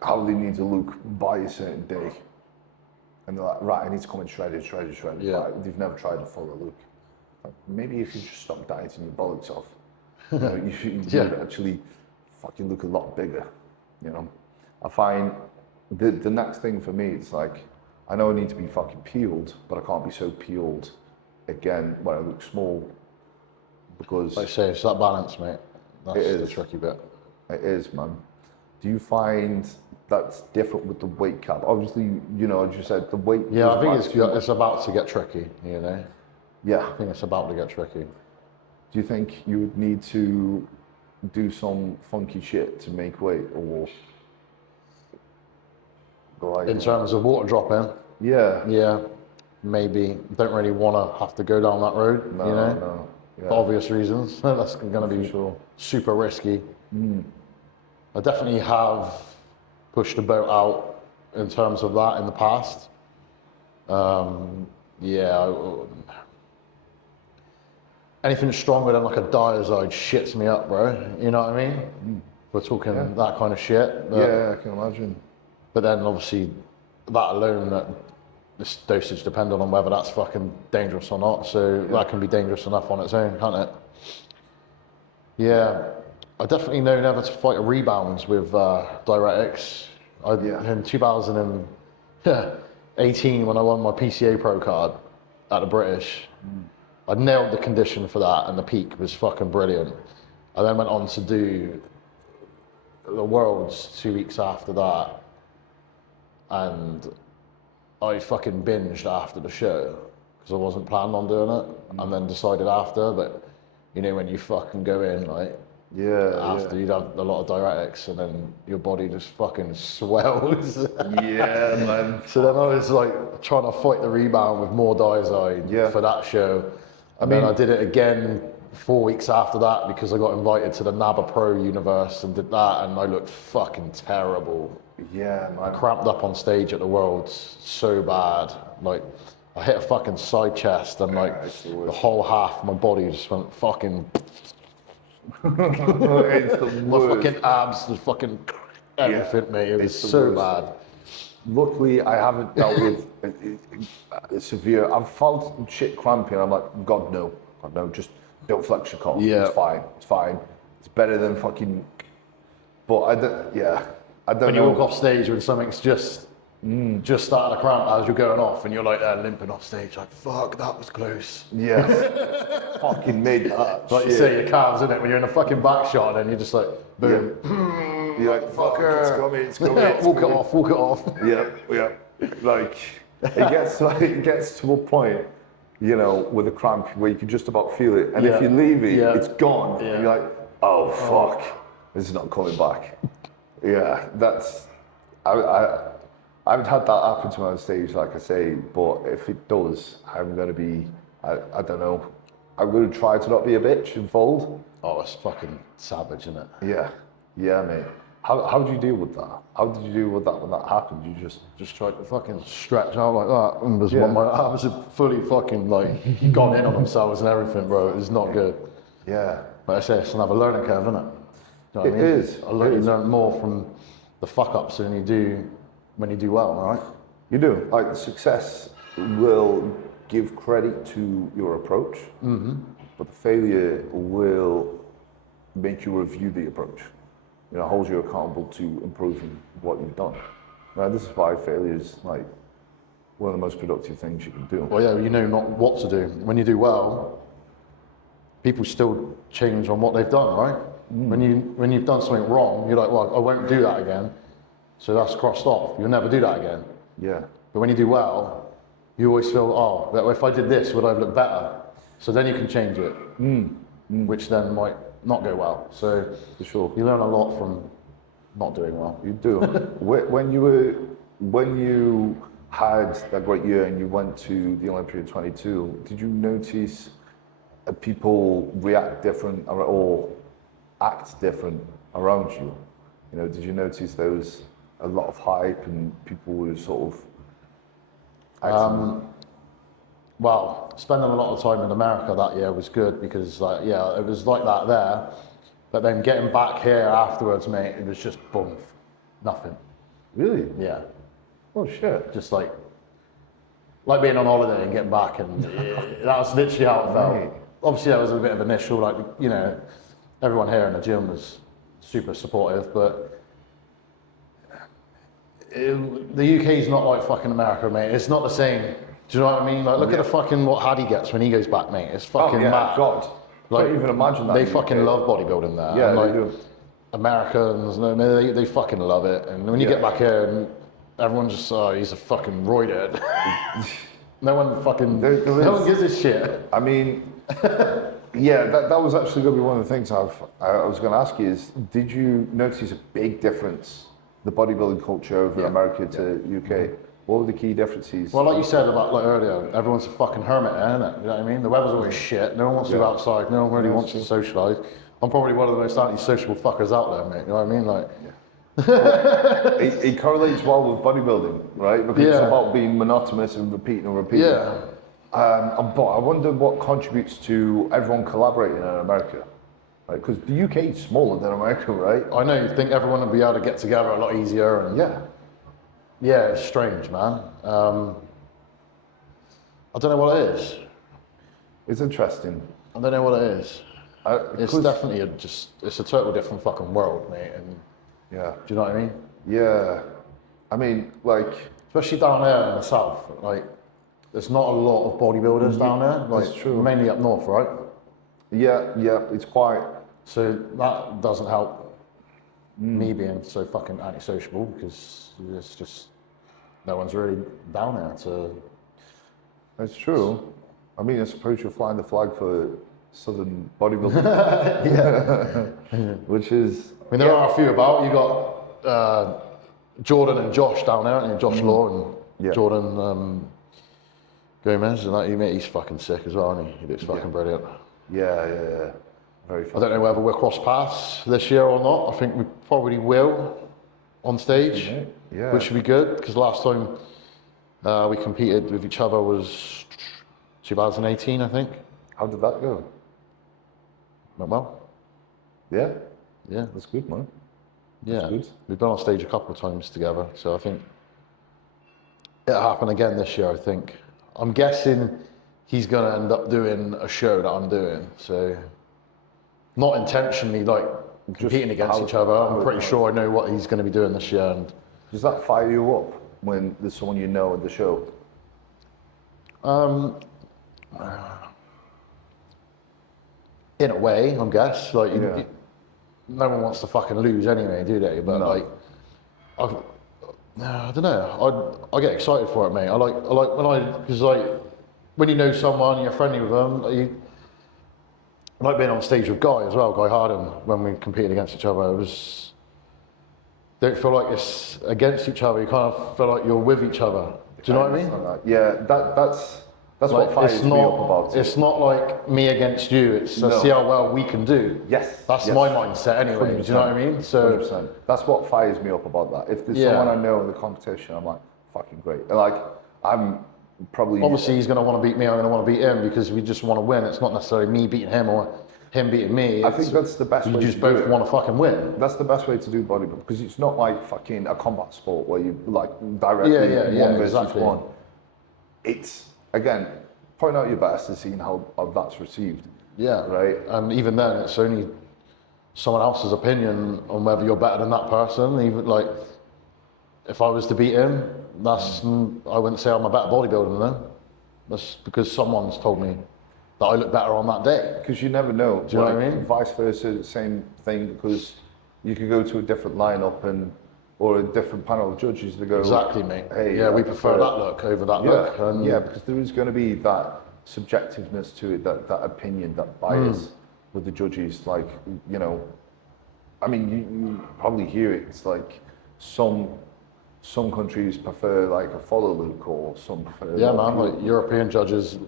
they need to look by a certain day. And they're like, right, I need to come in shredded. Yeah. Right, they've never tried a fuller look. Like, maybe if you just stop dieting your bollocks off, you know, you would actually fucking look a lot bigger, you know. I find the next thing for me, it's like, I know I need to be fucking peeled, but I can't be so peeled again when I look small, because... Like I say, it's that balance, mate. That's the tricky bit. It is, man. Do you find that's different with the weight cap? Obviously, you know, as you said, the weight... Yeah, I think it's about to get tricky, you know? Yeah. I think it's about to get tricky. Do you think you would need to do some funky shit to make weight, or... Like, in terms of water dropping? Yeah, maybe. Don't really want to have to go down that road, you know? No. Yeah. For obvious reasons. That's going to be super risky. I definitely have pushed the boat out in terms of that in the past. Anything stronger than like a diazide shits me up, bro. You know what I mean? We're talking that kind of shit. But, yeah, I can imagine. But then obviously that alone, this dosage depending on whether that's fucking dangerous or not. So that can be dangerous enough on its own, can't it? Yeah, I definitely know never to fight a rebounds with diuretics. In 2018, when I won my PCA Pro card at the British, I nailed the condition for that, and the peak was fucking brilliant. I then went on to do the Worlds 2 weeks after that, and I fucking binged after the show because I wasn't planning on doing it, and then decided after. But you know, when you fucking go in, like, after you'd have a lot of diuretics, and then your body just fucking swells. Yeah, man. So then I was like trying to fight the rebound with more diazide for that show. And then I did it again 4 weeks after that because I got invited to the NABA Pro universe and did that, and I looked fucking terrible. Yeah, man. Cramped up on stage at the Worlds so bad. Like, I hit a fucking side chest and like the whole half of my body just went fucking. It's the My worst. fucking abs, the fucking everything, mate. It was It's the so worst. bad. Luckily, I haven't dealt with severe. I've felt shit cramping. I'm like, God no, just don't flex your core. Yeah. It's fine. It's fine. It's better than fucking. But I don't. Yeah, I don't When you know. walk off stage when something's just starting to cramp as you're going off, and you're like there limping off stage, like fuck, that was close. Yeah, fucking made that. Like you shit. say, your calves, in it when you're in a fucking back shot, and you're just like boom. You're like, fuck, it's coming. It's coming. It's Walk it coming. off, walk it off. Yeah. Like it gets to a point, you know, with a cramp where you can just about feel it, and if you leave it, it's gone. Yeah. And you're like, oh fuck, this is not coming back. Yeah, that's. I haven't had that happen to me on stage, like I say, but if it does, I'm gonna be. I don't know. I'm gonna try to not be a bitch and fold. Oh, it's fucking savage, isn't it? Yeah, mate. How did you deal with that? How did you deal with that when that happened? You just Tried to fucking stretch out like that, and there's one, my abs had fully fucking like gone in on themselves and everything, bro. It was not good. yeah. Like I say, it's another learning curve, isn't it? You know what It I mean? is. I learned, you learn more from the fuck ups than you do when you do well, right? You do. Like success will give credit to your approach, but the failure will make you review the approach. You know, hold you accountable to improving what you've done. Now, this is why failure is like one of the most productive things you can do. Well, yeah, you know not what to do. When you do well, people still change on what they've done, right? When you've done something wrong, you're like, well, I won't do that again. So that's crossed off. You'll never do that again. Yeah. But when you do well, you always feel, oh, well, if I did this, would I have looked better? So then you can change it, which then might not go well. So For sure. you learn a lot from not doing well. You do. when you had that great year and you went to the Olympia 22, did you notice people react different or act different around you? You know, did you notice there was a lot of hype and people were sort of acting? Well, spending a lot of time in America that year was good because, like, yeah, it was like that there. But then getting back here afterwards, mate, it was just boom, nothing. Really? Yeah, Oh shit. just like being on holiday and getting back, and that was literally how it felt. Right. Obviously, there was a bit of initial, like, you know, everyone here in the gym was super supportive, but the UK is not like fucking America, mate. It's not the same. Do you know what I mean? Like, look at the fucking what Hadi gets when he goes back, mate. It's fucking Oh yeah, mad. God. Like, Can't even imagine that. They in the fucking UK. love bodybuilding there. Yeah, and, they like, do. Americans, no, they fucking love it. And when you get back here, and everyone's just, oh, he's a fucking roidhead. No one fucking, There no one is. gives a shit. I mean, yeah, that was actually going to be one of the things I was going to ask you is, did you notice a big difference, the bodybuilding culture over America to UK? What were the key differences? Well, like you said about like earlier, everyone's a fucking hermit, isn't it? You know what I mean? The weather's always shit. No one wants to go outside. No one really wants to socialise. I'm probably one of the most anti-sociable fuckers out there, mate. You know what I mean? Like, It correlates well with bodybuilding, right? Because it's about being monotonous and repeating. yeah. But I wonder what contributes to everyone collaborating in America, right? Because the UK is smaller than America, right? I know you think everyone would be able to get together a lot easier, and yeah, it's strange, man. I don't know what it is. It's interesting. I don't know what it is. It's 'Cause- definitely it's a total different fucking world, mate. And yeah, do you know what I mean? yeah. I mean, like, Especially down there in the south, like there's not a lot of bodybuilders down there. Like, that's true. Mainly up north, right? yeah, it's quite. So that doesn't help me being so fucking antisociable because it's just no one's really down there to. It's true. I mean, I suppose you're flying the flag for Southern bodybuilding, which is. I mean, there are a few about. You got Jordan and Josh down there, and Josh Law and Jordan Gomez, and that. He's fucking sick as well, isn't he? He looks fucking brilliant. Yeah. Very I fun. don't know whether we'll cross paths this year or not. I think we probably will on stage, Yeah. which should be good because last time we competed with each other was 2018, I think. How did that go? Went well. Yeah. Yeah, That's good, man. yeah. good. We've been on stage a couple of times together, so I think it'll happen again this year. I think. I'm guessing he's going to end up doing a show that I'm doing, so not intentionally like competing against each other. I'm pretty sure I know what he's going to be doing this year. And Does that fire you up when there's someone you know at the show? in a way, I guess, like Yeah. no one wants to fucking lose anyway, do they? But No. like, I don't know. I get excited for it, mate. I like because like when you know someone, you're friendly with them. I like being on stage with Guy as well, Guy Harden, when we competed against each other. It was, don't feel like it's against each other. You kind of feel like you're with each other. Do you know what I mean? Yeah, that's Like, what fires me up about it. It's not like me against you. It's No. see how well we can do. Yes. That's yes. my mindset anyway. Do you know what I mean? So 100%. That's what fires me up about that. If there's Yeah. someone I know in the competition, I'm like, fucking great. And like, I'm probably... obviously he's going to want to beat me. I'm going to want to beat him because we just want to win. It's not necessarily me beating him or him beating me. I think that's the best way You to just do both it. want to fucking win. That's the best way to do bodybuilding because it's not like fucking a combat sport where you like directly one versus exactly. one. It's, again, point out your best and seeing how that's received. Yeah. Right? And even then, it's only someone else's opinion on whether you're better than that person. Even like, if I was to beat him, I wouldn't say I'm a better bodybuilder than him. That's because someone's told me that I look better on that day. Because you never know. Do you know what I mean? Vice versa, same thing, because you could go to a different lineup or a different panel of judges that go... Exactly, mate. Hey, yeah, we prefer that look over that look. And yeah, because there is going to be that subjectiveness to it, that opinion, that bias with the judges. Like, you know, I mean, you probably hear it. It's like some countries prefer like a follow look, or some prefer... yeah, man, like European judges,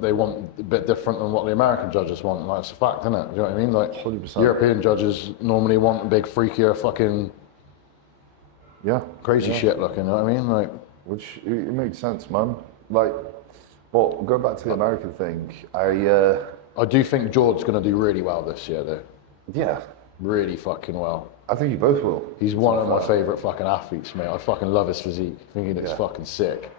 they want a bit different than what the American judges want. And that's a fact, isn't it? Do you know what I mean? Like, 100%. European judges normally want a big, freakier, fucking crazy shit looking, you know what I mean? Like, Which it makes sense, man. Like, but going back to the American thing, I do think George's going to do really well this year, though. yeah, Really fucking well. I think you both will. He's one of my favourite fucking athletes, mate. I fucking love his physique. I think it's fucking sick.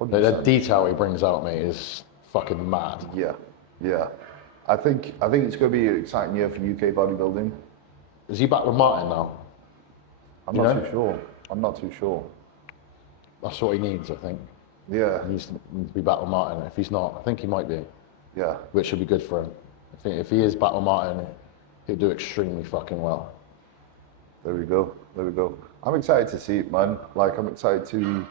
100%. The detail he brings out, mate, is fucking mad. Yeah. I think it's going to be an exciting year for UK bodybuilding. Is he back with Martin now? I'm Do you not know? too sure. I'm not too sure. That's what he needs, I think. Yeah, He needs to be back with Martin. If he's not, I think he might be, yeah. which should be good for him. I think if he is back with Martin, he'll do extremely fucking well. There we go. I'm excited to see it, man. Like, I'm excited to...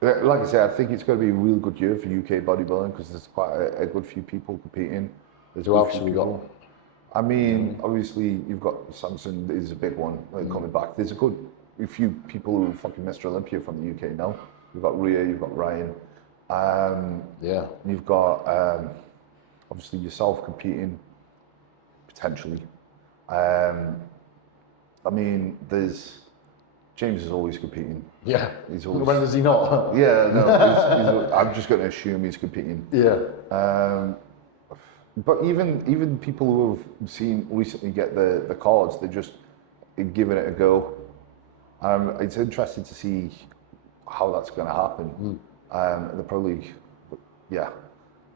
Like I said, I think it's going to be a real good year for UK bodybuilding because there's quite a good few people competing. There's Who a good else few have we got? people. I mean, obviously, you've got Samson is a big one coming back. There's a few people who fucking Mr. Olympia from the UK now. You've got Rhea, you've got Ryan. Yeah. You've got, obviously, yourself competing, potentially. I mean, James is always competing. Yeah. He's always... When does he not? Yeah, no, I'm just going to assume he's competing. Yeah. But even people who have seen recently get the cards, they're just giving it a go. It's interesting to see how that's going to happen. They're probably, yeah.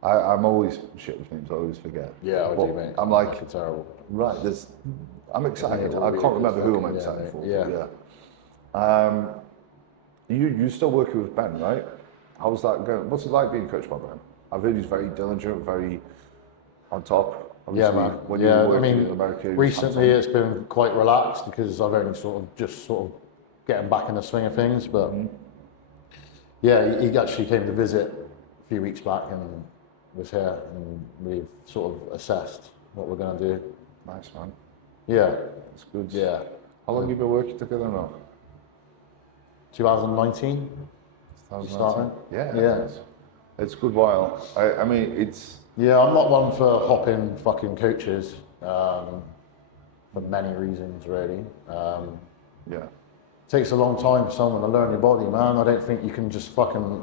I'm always shit with names. I always forget. Yeah, I But do, mate. I'm like, Fucking terrible. right. I'm excited. Yeah, I really can't remember who I'm fucking- excited mate. for. Yeah. You're still working with Ben, right? How's that going? What's it like being coached by Ben? I've heard he's very diligent, very on top. Yeah, Obviously, man. when Yeah, you're I working mean, in America, recently it's been quite relaxed because I've only sort of getting back in the swing of things. But yeah, he actually came to visit a few weeks back and was here, and we've sort of assessed what we're going to do. Nice, man. Yeah, It's good. yeah. How long have you been working together now? 2019. You started? Yeah. Yeah. It's a good while. I mean, it's Yeah, I'm not one for hopping fucking coaches, for many reasons, really. Yeah. Takes a long time for someone to learn your body, man. I don't think you can just fucking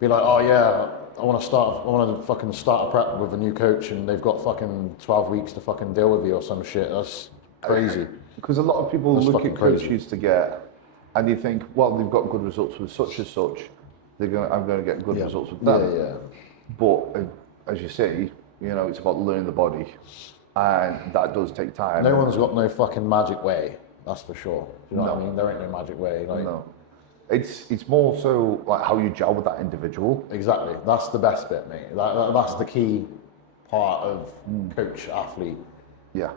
be like, oh yeah, I want to fucking start a prep with a new coach and they've got fucking 12 weeks to fucking deal with you or some shit. That's crazy. Because a lot of people That's look fucking at crazy. coaches to get, and you think, well, they've got good results with such and such, I'm going to get good results with them. Yeah. But as you say, you know, it's about learning the body, and that does take time. No one's got no fucking magic way, that's for sure. Do you know what I No. mean? There ain't no magic way. Like, No, it's more so like how you gel with that individual. Exactly. That's the best bit, mate. That's the key part of coach athlete. Yeah,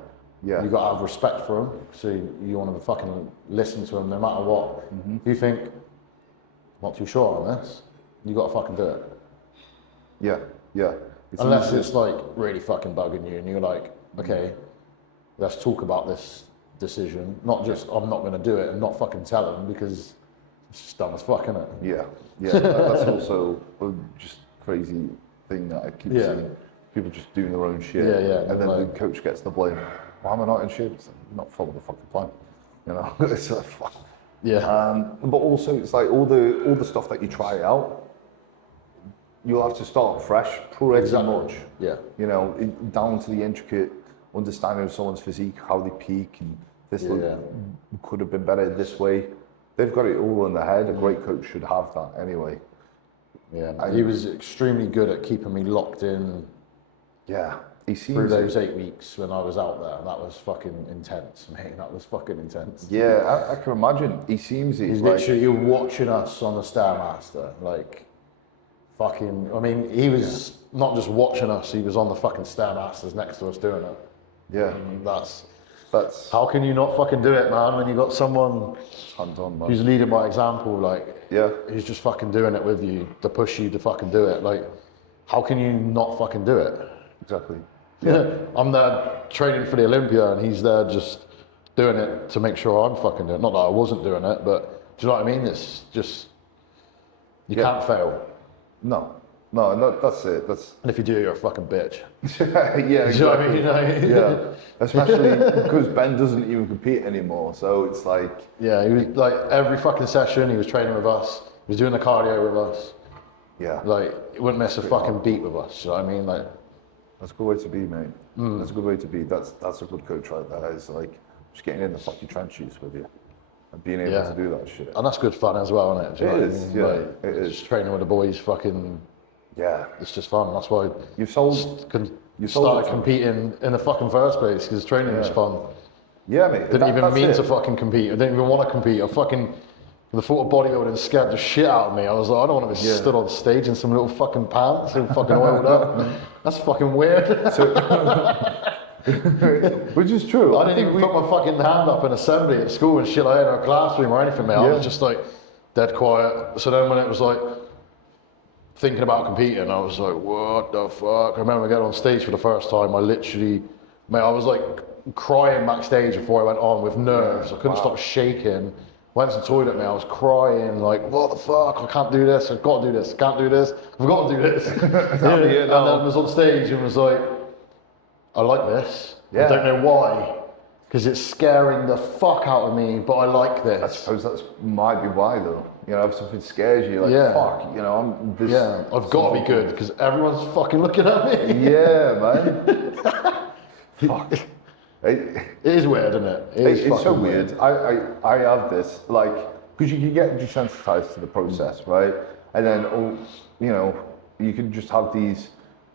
yeah, You got to have respect for them. So you want to fucking listen to them no matter what. If you think, not too sure on this, you got to fucking do it. yeah, yeah. Unless it's like really fucking bugging you and you're like, okay, let's talk about this decision. Not just, I'm not going to do it and not fucking tell them because it's just dumb as fuck, isn't it? Yeah, that's also a just crazy thing that I keep seeing. People just doing their own shit. Yeah, and then like, the coach gets the blame. Why am I not in shape? It's like, not following the fucking plan. You know, it's like, fuck. Yeah. But also, it's like all the stuff that you try out, you'll have to start fresh pretty much. Yeah. You know, down to the intricate understanding of someone's physique, how they peak, and this could have been better this way. They've got it all in their head. A great coach should have that anyway. Yeah. He was extremely good at keeping me locked in. Yeah. He seems Through those 8 weeks when I was out there, that was fucking intense, mate. That was fucking intense. Yeah, I can imagine. He seems He's like, literally, you're watching us on the Stairmaster, like, fucking, I mean, he was not just watching us, he was on the fucking Stairmasters next to us doing it. yeah, And that's how can you not fucking do it, man, when you got someone hands on, man. who's leading by example, like, Yeah, who's just fucking doing it with you, to push you to fucking do it, like, how can you not fucking do it? exactly. Yeah. I'm there training for the Olympia and he's there just doing it to make sure I'm fucking doing it. Not that I wasn't doing it, but do you know what I mean? It's just, you can't fail. No, and that's it. That's And if you do, you're a fucking bitch. yeah, Do you know what I mean? Like, yeah, especially because Ben doesn't even compete anymore, so it's like Yeah, he was like every fucking session, he was training with us, he was doing the cardio with us. yeah, Like, he wouldn't miss a fucking beat with us. Do you know what I mean? Like, that's a good way to be, mate. That's a good way to be. That's a good coach right there. It's like just getting in the fucking trenches with you and being able to do that shit. and that's good fun as well, isn't it? Do you know what I mean? Yeah, Like, it is. just training with the boys, fucking, Yeah, it's just fun. That's why you've sold. you sold started it. competing in the fucking first place because training was fun. Yeah, mate. Didn't even that's mean it. to fucking compete. I didn't even want to compete. I fucking, the thought of bodybuilding scared the shit out of me. I was like, I don't want to be stood on stage in some little fucking pants and fucking oiled up. That's fucking weird. Which is true. I didn't even put my fucking hand up in assembly at school and shit like that in our classroom or anything, mate. I was just like dead quiet. So then when it was like thinking about competing, I was like, what the fuck? I remember getting on stage for the first time. I literally, mate, I was like crying backstage before I went on with nerves. I couldn't stop shaking. Went to the toilet, mate. I was crying, like, what the fuck? I can't do this. I've got to do this. Can't do this. I've got to do this. And then I was on stage and was like, I like this. I don't know why. Because it's scaring the fuck out of me, but I like this. I suppose that's might be why though. You know, if something scares you, like fuck, you know, I'm this. Yeah, I've got to be good because everyone's fucking looking at me. Yeah, man. Fuck. It is weird, isn't it? It's so weird. I have this, like, because you can get desensitized to the process, right? And then, you know, you can just have these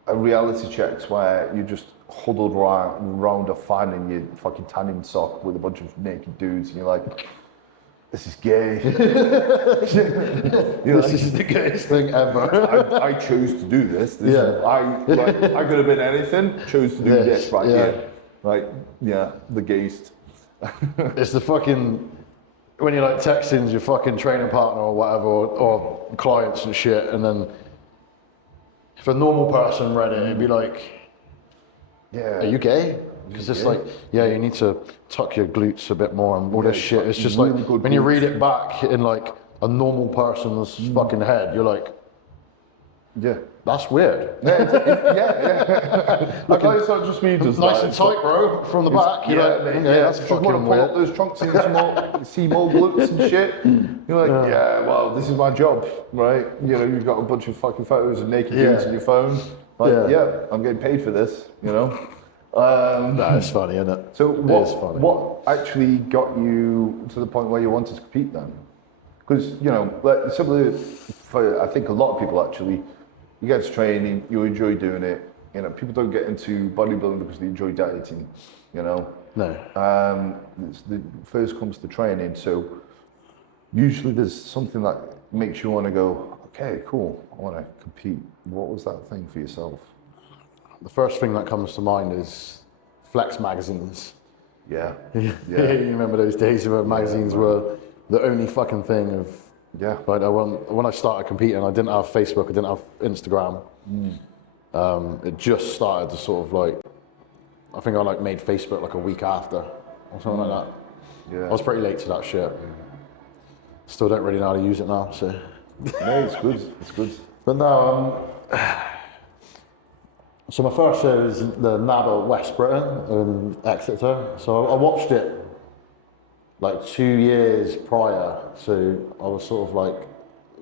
reality checks where you're just huddled around a fan in your fucking tanning sock with a bunch of naked dudes, and you're like, this is gay. This is the gayest thing ever. I chose to do this. I could have been anything. Chose to do this right here. Like, yeah, the gayest. It's the fucking, when you're like texting your fucking training partner or whatever, or clients and shit, and then if a normal person read it, it'd be like, are you gay? Because it's like, you need to tuck your glutes a bit more and all this shit. It's just really like, good when you glutes. read it back in like a normal person's fucking head, you're like, That's weird. Yeah. I thought it's not just me. Just Nice and tight, bro, from the back. Yeah, You're like, mate, okay, yeah. that's Just want fucking to pull up weird. those trunks and see more glutes and shit. You're like, yeah, well, this is my job, right? You know, you've got a bunch of fucking photos of naked dudes on your phone. Like, yeah, I'm getting paid for this, you know? That is funny, isn't it? So It is funny. what actually got you to the point where you wanted to compete then? Because, you know, like similar for I think a lot of people actually, you get to training, you enjoy doing it. You know, people don't get into bodybuilding because they enjoy dieting, you know? No. The first comes to training, so usually there's something that makes you want to go, okay, cool, I want to compete. What was that thing for yourself? The first thing that comes to mind is Flex magazines. Yeah. You remember those days where magazines were the only fucking thing of. Yeah. Like when I started competing, I didn't have Facebook, I didn't have Instagram. It just started to sort of like, I think I like made Facebook like a week after or something like that. Yeah. I was pretty late to that shit. Still don't really know how to use it now, so. No, it's good. It's good. But no, so my first show was the NABA West Britain in Exeter. So I watched it like 2 years prior. So I was sort of like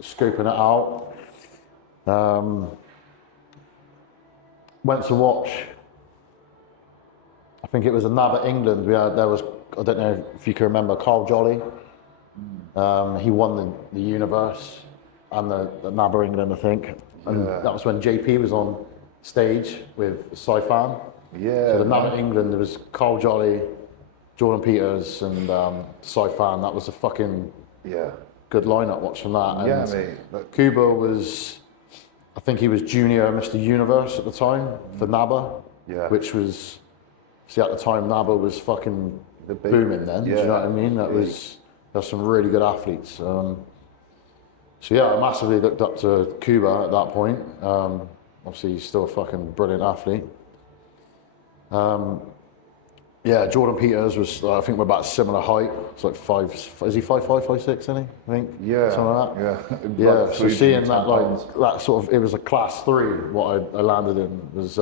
scoping it out. Went to watch, I think it was a NABA England. There was, I don't know if you can remember, Carl Jolly. He won the Universe and the NABA England, I think. And that was when JP was on stage with Saifan. Yeah. So the NABA England, there was Carl Jolly, Jordan Peters, and Saifan. That was a fucking good lineup watching that. Yeah, And mate. Cuba was, I think he was junior Mr. Universe at the time for NABA. Yeah. Which was, see, at the time NABA was fucking booming then. Do you know what I mean? There's some really good athletes. So yeah, I massively looked up to Cuba at that point. Obviously, he's still a fucking brilliant athlete. Yeah, Jordan Peters was, I think we're about similar height. It's like is he 5'5", 5'6", isn't he? I think. Yeah. Something like that. Yeah. Yeah, Like so seeing that, 10 pounds. like, that sort of, it was a class 3, what I landed in was,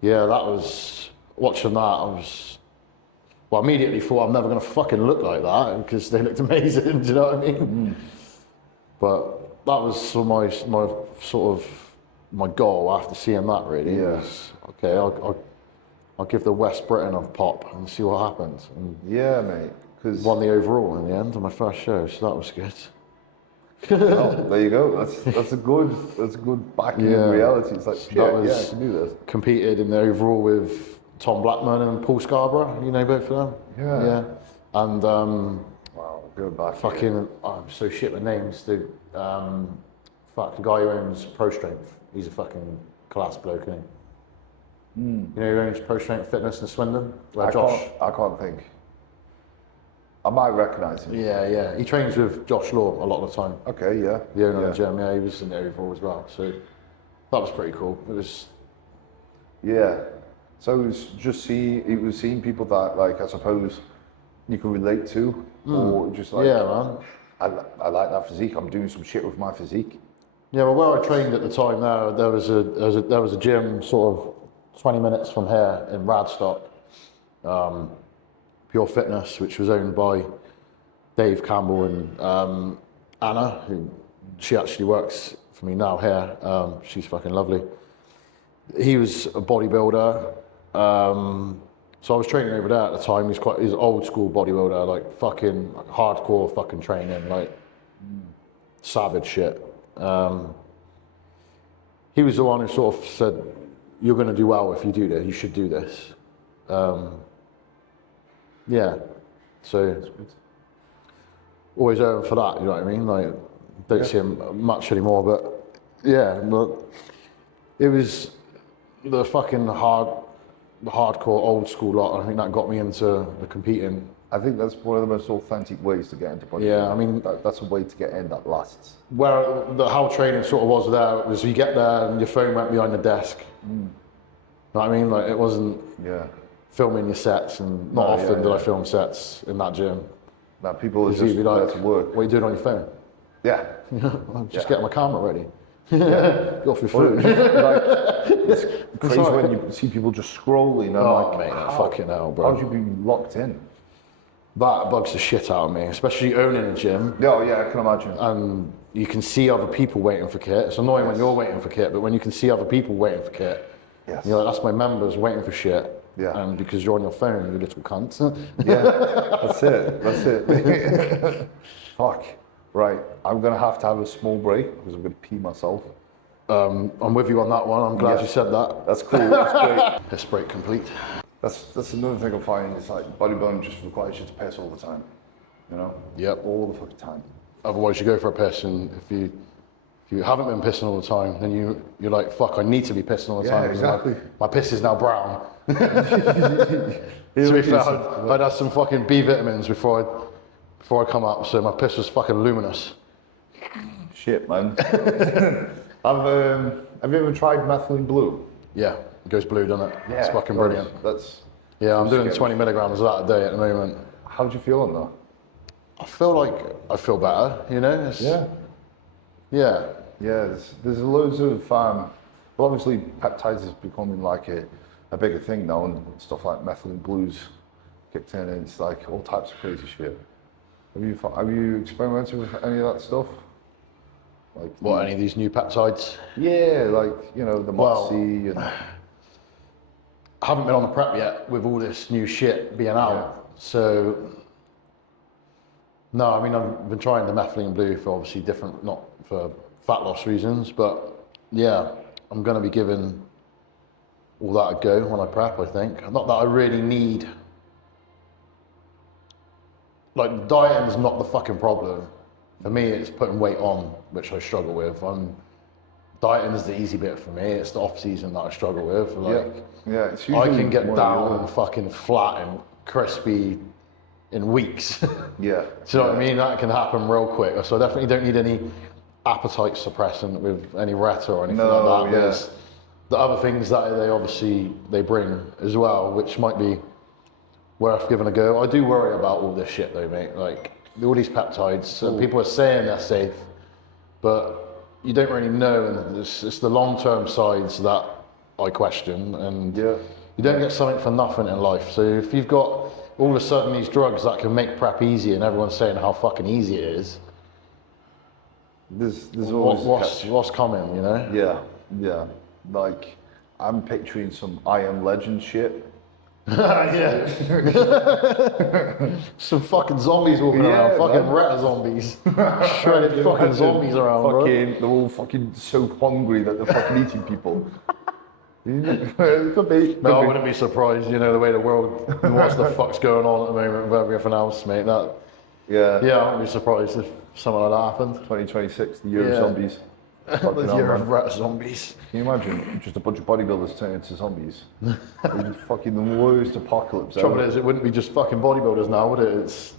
yeah, that was, watching that, I was, well, immediately thought I'm never going to fucking look like that because they looked amazing, do you know what I mean? But that was my sort of, my goal after seeing that really. Yeah. Was, okay, I'll give the West Britain a pop and see what happens. And Yeah, mate. Because won the overall in the end of my first show, so that was good. there you go. That's a good backing in reality. It's like, So shit, that was- I can do this. Competed in the overall with Tom Blackman and Paul Scarborough, you know both of them? Yeah. Yeah. And Wow, go back. fucking, I'm so shit with names. The guy who owns Pro Strength, he's a fucking class bloke, isn't he? You know who owns Pro Strength Fitness in Swindon? Where Josh. I can't think. I might recognise him. Yeah. He trains with Josh Law a lot of the time. Okay, yeah. The owner of the gym, yeah, he was in the overall as well. So that was pretty cool. It was, Yeah. So it was just seeing people that, like, I suppose you can relate to, or just like, yeah, man. I like that physique. I'm doing some shit with my physique. Yeah, well, where I trained at the time there was a gym sort of 20 minutes from here in Radstock, Pure Fitness, which was owned by Dave Campbell and Anna, who she actually works for me now here. She's fucking lovely. He was a bodybuilder, so I was training over there at the time. He's an old school bodybuilder, like fucking hardcore fucking training, like savage shit. He was the one who sort of said, "You're going to do well if you do this. You should do this." Yeah, so always owe him for that. You know what I mean? Like, don't see him much anymore, but yeah, but it was the fucking hardcore old school lot. I think that got me into the competing. I think that's one of the most authentic ways to get into bodybuilding. Yeah, I mean, that's a way to get in that lasts. where how training sort of was there was you get there and your phone went behind the desk. You know what I mean? Like, it wasn't filming your sets, and not often did I film sets in that gym. Now people are It's just usually there like, to work. what are you doing on your phone? Yeah. I'm just getting my camera ready. Yeah. Go off your food. It's crazy when you see people just scrolling. And Oh, mate, fucking hell, bro. How'd you be locked in? That bugs the shit out of me, especially owning a gym. Oh yeah, I can imagine. And you can see other people waiting for kit. It's annoying when you're waiting for kit, but when you can see other people waiting for kit, you're like, that's my members waiting for shit. Yeah. And because you're on your phone, you little cunt. Yeah, that's it. That's it. Fuck. Right, I'm gonna have to have a small break because I'm gonna pee myself. I'm with you on that one. I'm glad you said that. That's cool. That's great. Piss break complete. That's another thing I'm finding. It's like bodybuilding just requires you to piss all the time. You know? Yep. All the fucking time. Otherwise, you go for a piss, and if you haven't been pissing all the time, then you're like, fuck, I need to be pissing all the time. Exactly. My piss is now brown. To be fair, I'd had some fucking B vitamins before I come up, so my piss was fucking luminous. Shit, man. Have you ever tried methylene blue? Yeah, it goes blue, doesn't it? Yeah, It's fucking brilliant. Yeah, I'm doing 20 milligrams of that a day at the moment. How do you feel on that? I feel like I feel better, you know? Yeah. Yeah, there's loads of, well obviously peptides is becoming like a bigger thing now, and stuff like methylene blues kicked in, and it's like all types of crazy shit. Have you experimented with any of that stuff? Like What, any of these new peptides? Yeah, like, you know, the Moxie and... I haven't been on the prep yet with all this new shit being out, so... No, I mean, I've been trying the methylene blue for obviously different, not for fat loss reasons, but yeah, I'm going to be giving all that a go when I prep, I think. Not that I really need... Like, dieting is not the fucking problem. For me, it's putting weight on, which I struggle with. Dieting is the easy bit for me. It's the off-season that I struggle with. Like, it's usually I can get more down and fucking flat and crispy in weeks. Yeah. Do you know what I mean? That can happen real quick. So I definitely don't need any appetite suppressant with any Retta or anything like that. There's the other things that they bring as well, which might be worth giving a go. I do worry about all this shit though, mate. Like all these peptides, people are saying they're safe, but you don't really know, and it's the long-term sides that I question, and you don't get something for nothing in life. So if you've got all of a sudden these drugs that can make prep easy, and everyone's saying how fucking easy it is, there's always what's coming, you know? Yeah. Like I'm picturing some I Am Legend shit. Yeah. Some fucking zombies walking around, fucking Retta zombies. Shredded fucking zombies around, bro. They're all fucking so hungry that they're fucking eating people. Could be. I wouldn't be surprised, you know, the way the world, what's the fuck's going on at the moment with everything else, mate. I wouldn't be surprised if something like that happened. 2026, the year of zombies. The year of Retta zombies. Can you imagine just a bunch of bodybuilders turning into zombies? It'd be fucking the worst apocalypse ever. Trouble is, it wouldn't be just fucking bodybuilders now, would it? It's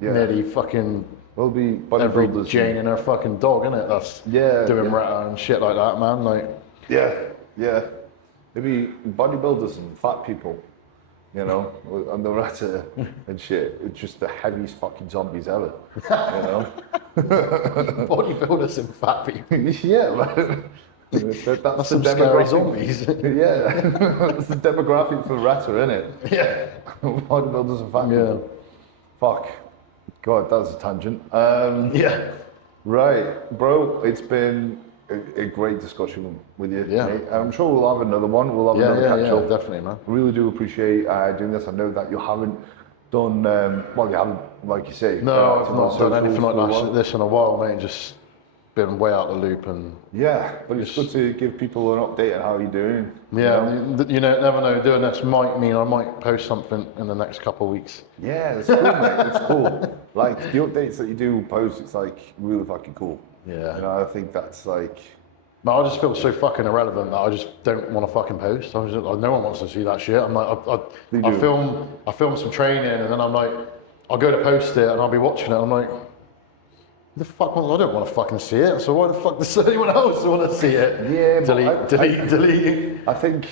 nearly fucking It'll be every bodybuilders. Jane and her fucking dog, innit? That's doing Retta and shit like that, man. Like, yeah. It'd be bodybuilders and fat people, you know, and the Retta and shit. It's just the heaviest fucking zombies ever, you know. Bodybuilders and fat people. Yeah, man. That's some scary zombies. That's the demographic for Retta, isn't it? Yeah. Bodybuilders and fat people. Fuck. God, that was a tangent. Right, bro, it's been a great discussion with you. Yeah. Mate. I'm sure we'll have another one. We'll have another catch up. Definitely, man. Really do appreciate doing this. I know that you haven't done, you haven't, like you say. No, I've not done anything like this in a while, mate. Just been way out the loop and... Yeah, but it's good to give people an update on how you're doing. Yeah, you know, never know. Doing this might mean I might post something in the next couple of weeks. Yeah, it's cool, mate. It's cool. Like, the updates that you do post, it's like really fucking cool. Yeah. You know, I think that's like... But I just feel so fucking irrelevant that I just don't want to fucking post. No one wants to see that shit. I'm like, I film some training, and then I'm like, I'll go to post it, and I'll be watching it. I'm like, the fuck? I don't want to fucking see it. So why the fuck does anyone else want to see it? Yeah, delete. I think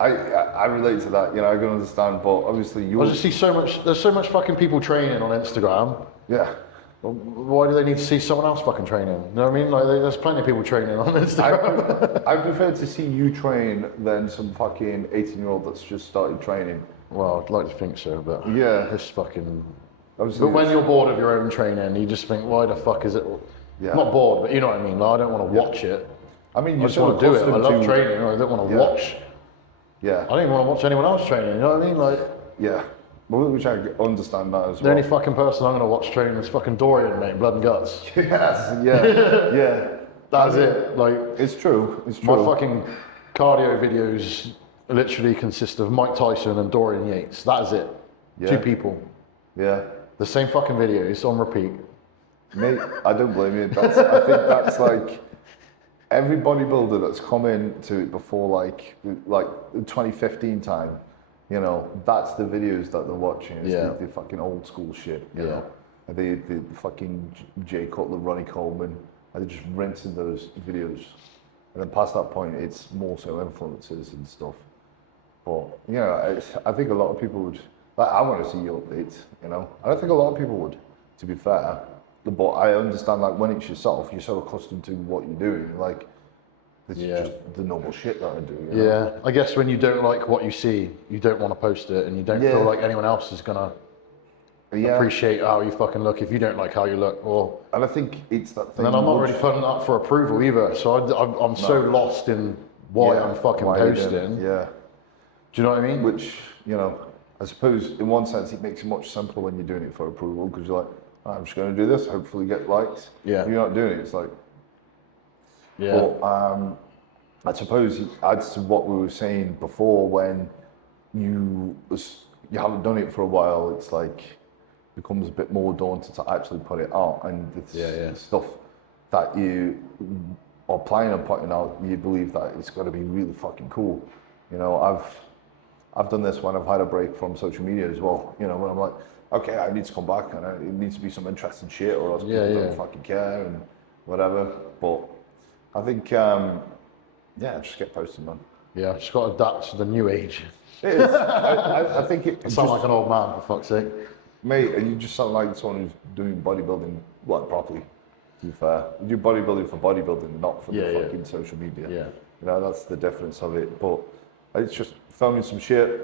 I relate to that. You know, I can understand, but obviously you. I just see so much. There's so much fucking people training on Instagram. Yeah. Why do they need to see someone else fucking training? You know what I mean? Like, there's plenty of people training on Instagram. I prefer to see you train than some fucking 18-year-old that's just started training. Well, I'd like to think so, but Yeah. it's fucking. Obviously, But when you're bored of your own training, you just think, why the fuck is it? Yeah. Not bored, but you know what I mean. Like, I don't want to watch it. I mean, I you just want to do it. I love training. I don't want to watch. Yeah. I don't even want to watch anyone else training. You know what I mean? Like, Yeah. Well, which I understand that as the well. only fucking person I'm going to watch training is fucking Dorian, mate. Blood and guts. Yes. Yeah. Yeah. That's it. Like, It's true. It's my true. fucking cardio videos literally consist of Mike Tyson and Dorian Yates. That is it. Yeah. 2 people. Yeah. The same fucking videos on repeat. Mate, I don't blame you. I think that's like every bodybuilder that's come into it before like 2015 time, you know, that's the videos that they're watching. It's the fucking old school shit, you know. And the fucking Jay Cutler, Ronnie Coleman, and they're just rinsing those videos. And then past that point, it's more so influencers and stuff. But, you know, I think a lot of people would, like, I want to see your updates, you know. I don't think a lot of people would, to be fair. But I understand, like, when it's yourself, you're so accustomed to what you're doing, like, this is just the normal shit that I do. You know? Yeah, I guess when you don't like what you see, you don't want to post it, and you don't feel like anyone else is gonna appreciate how you fucking look if you don't like how you look. Or and I think it's that thing. and then I'm not really putting it up for approval either, so I'm so lost in why I'm fucking posting. Yeah. Do you know what I mean? Which, you know, I suppose in one sense it makes it much simpler when you're doing it for approval because you're like, I'm just going to do this, hopefully get likes. Yeah. If you're not doing it, it's like. Yeah. But I suppose it adds to what we were saying before when you haven't done it for a while, it's like becomes a bit more daunting to actually put it out, and the stuff that you are planning on putting out, you believe that it's got to be really fucking cool. You know, I've done this when I've had a break from social media as well. You know, when I'm like, okay, I need to come back and it needs to be some interesting shit, or else people don't fucking care and whatever. But I think, just get posted, man. Yeah, just got to adapt to the new age. It is. I think it. I sound like an old man, for fuck's sake. Mate, and you just sound like someone who's doing bodybuilding like properly. To be fair, you do bodybuilding for bodybuilding, not for the fucking social media. Yeah. You know, that's the difference of it. But it's just filming some shit,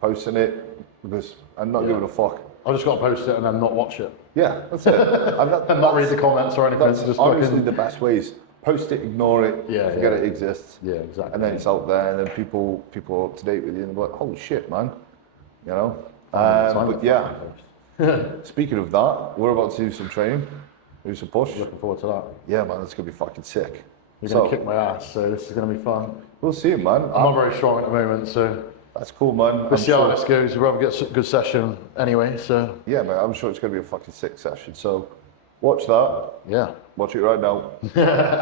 posting it, because I'm not giving a fuck. I just got to post it and then not watch it. Yeah, that's it. And not read the comments or anything. That's just honestly fucking... the best ways. Post it, ignore it, forget it exists. Yeah, exactly. And then it's out there, and then people are up to date with you, and they're like, holy shit, man. You know? But yeah, speaking of that, we're about to do some training, do some push. Looking forward to that. Yeah, man, that's going to be fucking sick. You're going to kick my ass, so this is going to be fun. We'll see, man. I'm not very strong at the moment, so that's cool, man. we'll see how this goes. We'll have a good session anyway, so. Yeah, man, I'm sure it's going to be a fucking sick session. So watch that. Yeah. Watch it right now.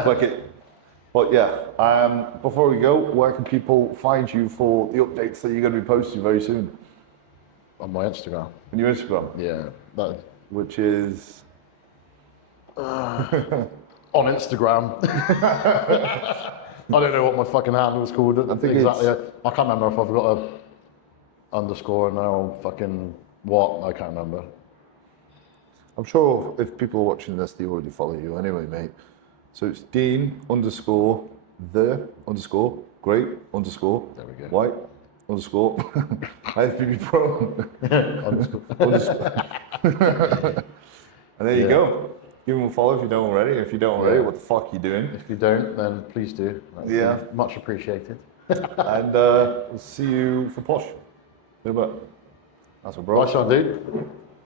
Click it. But yeah, before we go, where can people find you for the updates that you're going to be posting very soon? On my Instagram. On your Instagram? Yeah. Which is? On Instagram. I don't know what my fucking handle is called. I think exactly. I can't remember if I've got a underscore now, fucking what, I can't remember. I'm sure if people are watching this, they already follow you anyway, mate. So it's Dean _ the _ great _ There we go. white _ IFBB Pro _ and there you go. Give them a follow if you don't already. If you don't already, what the fuck are you doing? If you don't, then please do. That'd be much appreciated. And we'll see you for Posh in a bit. That's what, bro. Nice one, dude.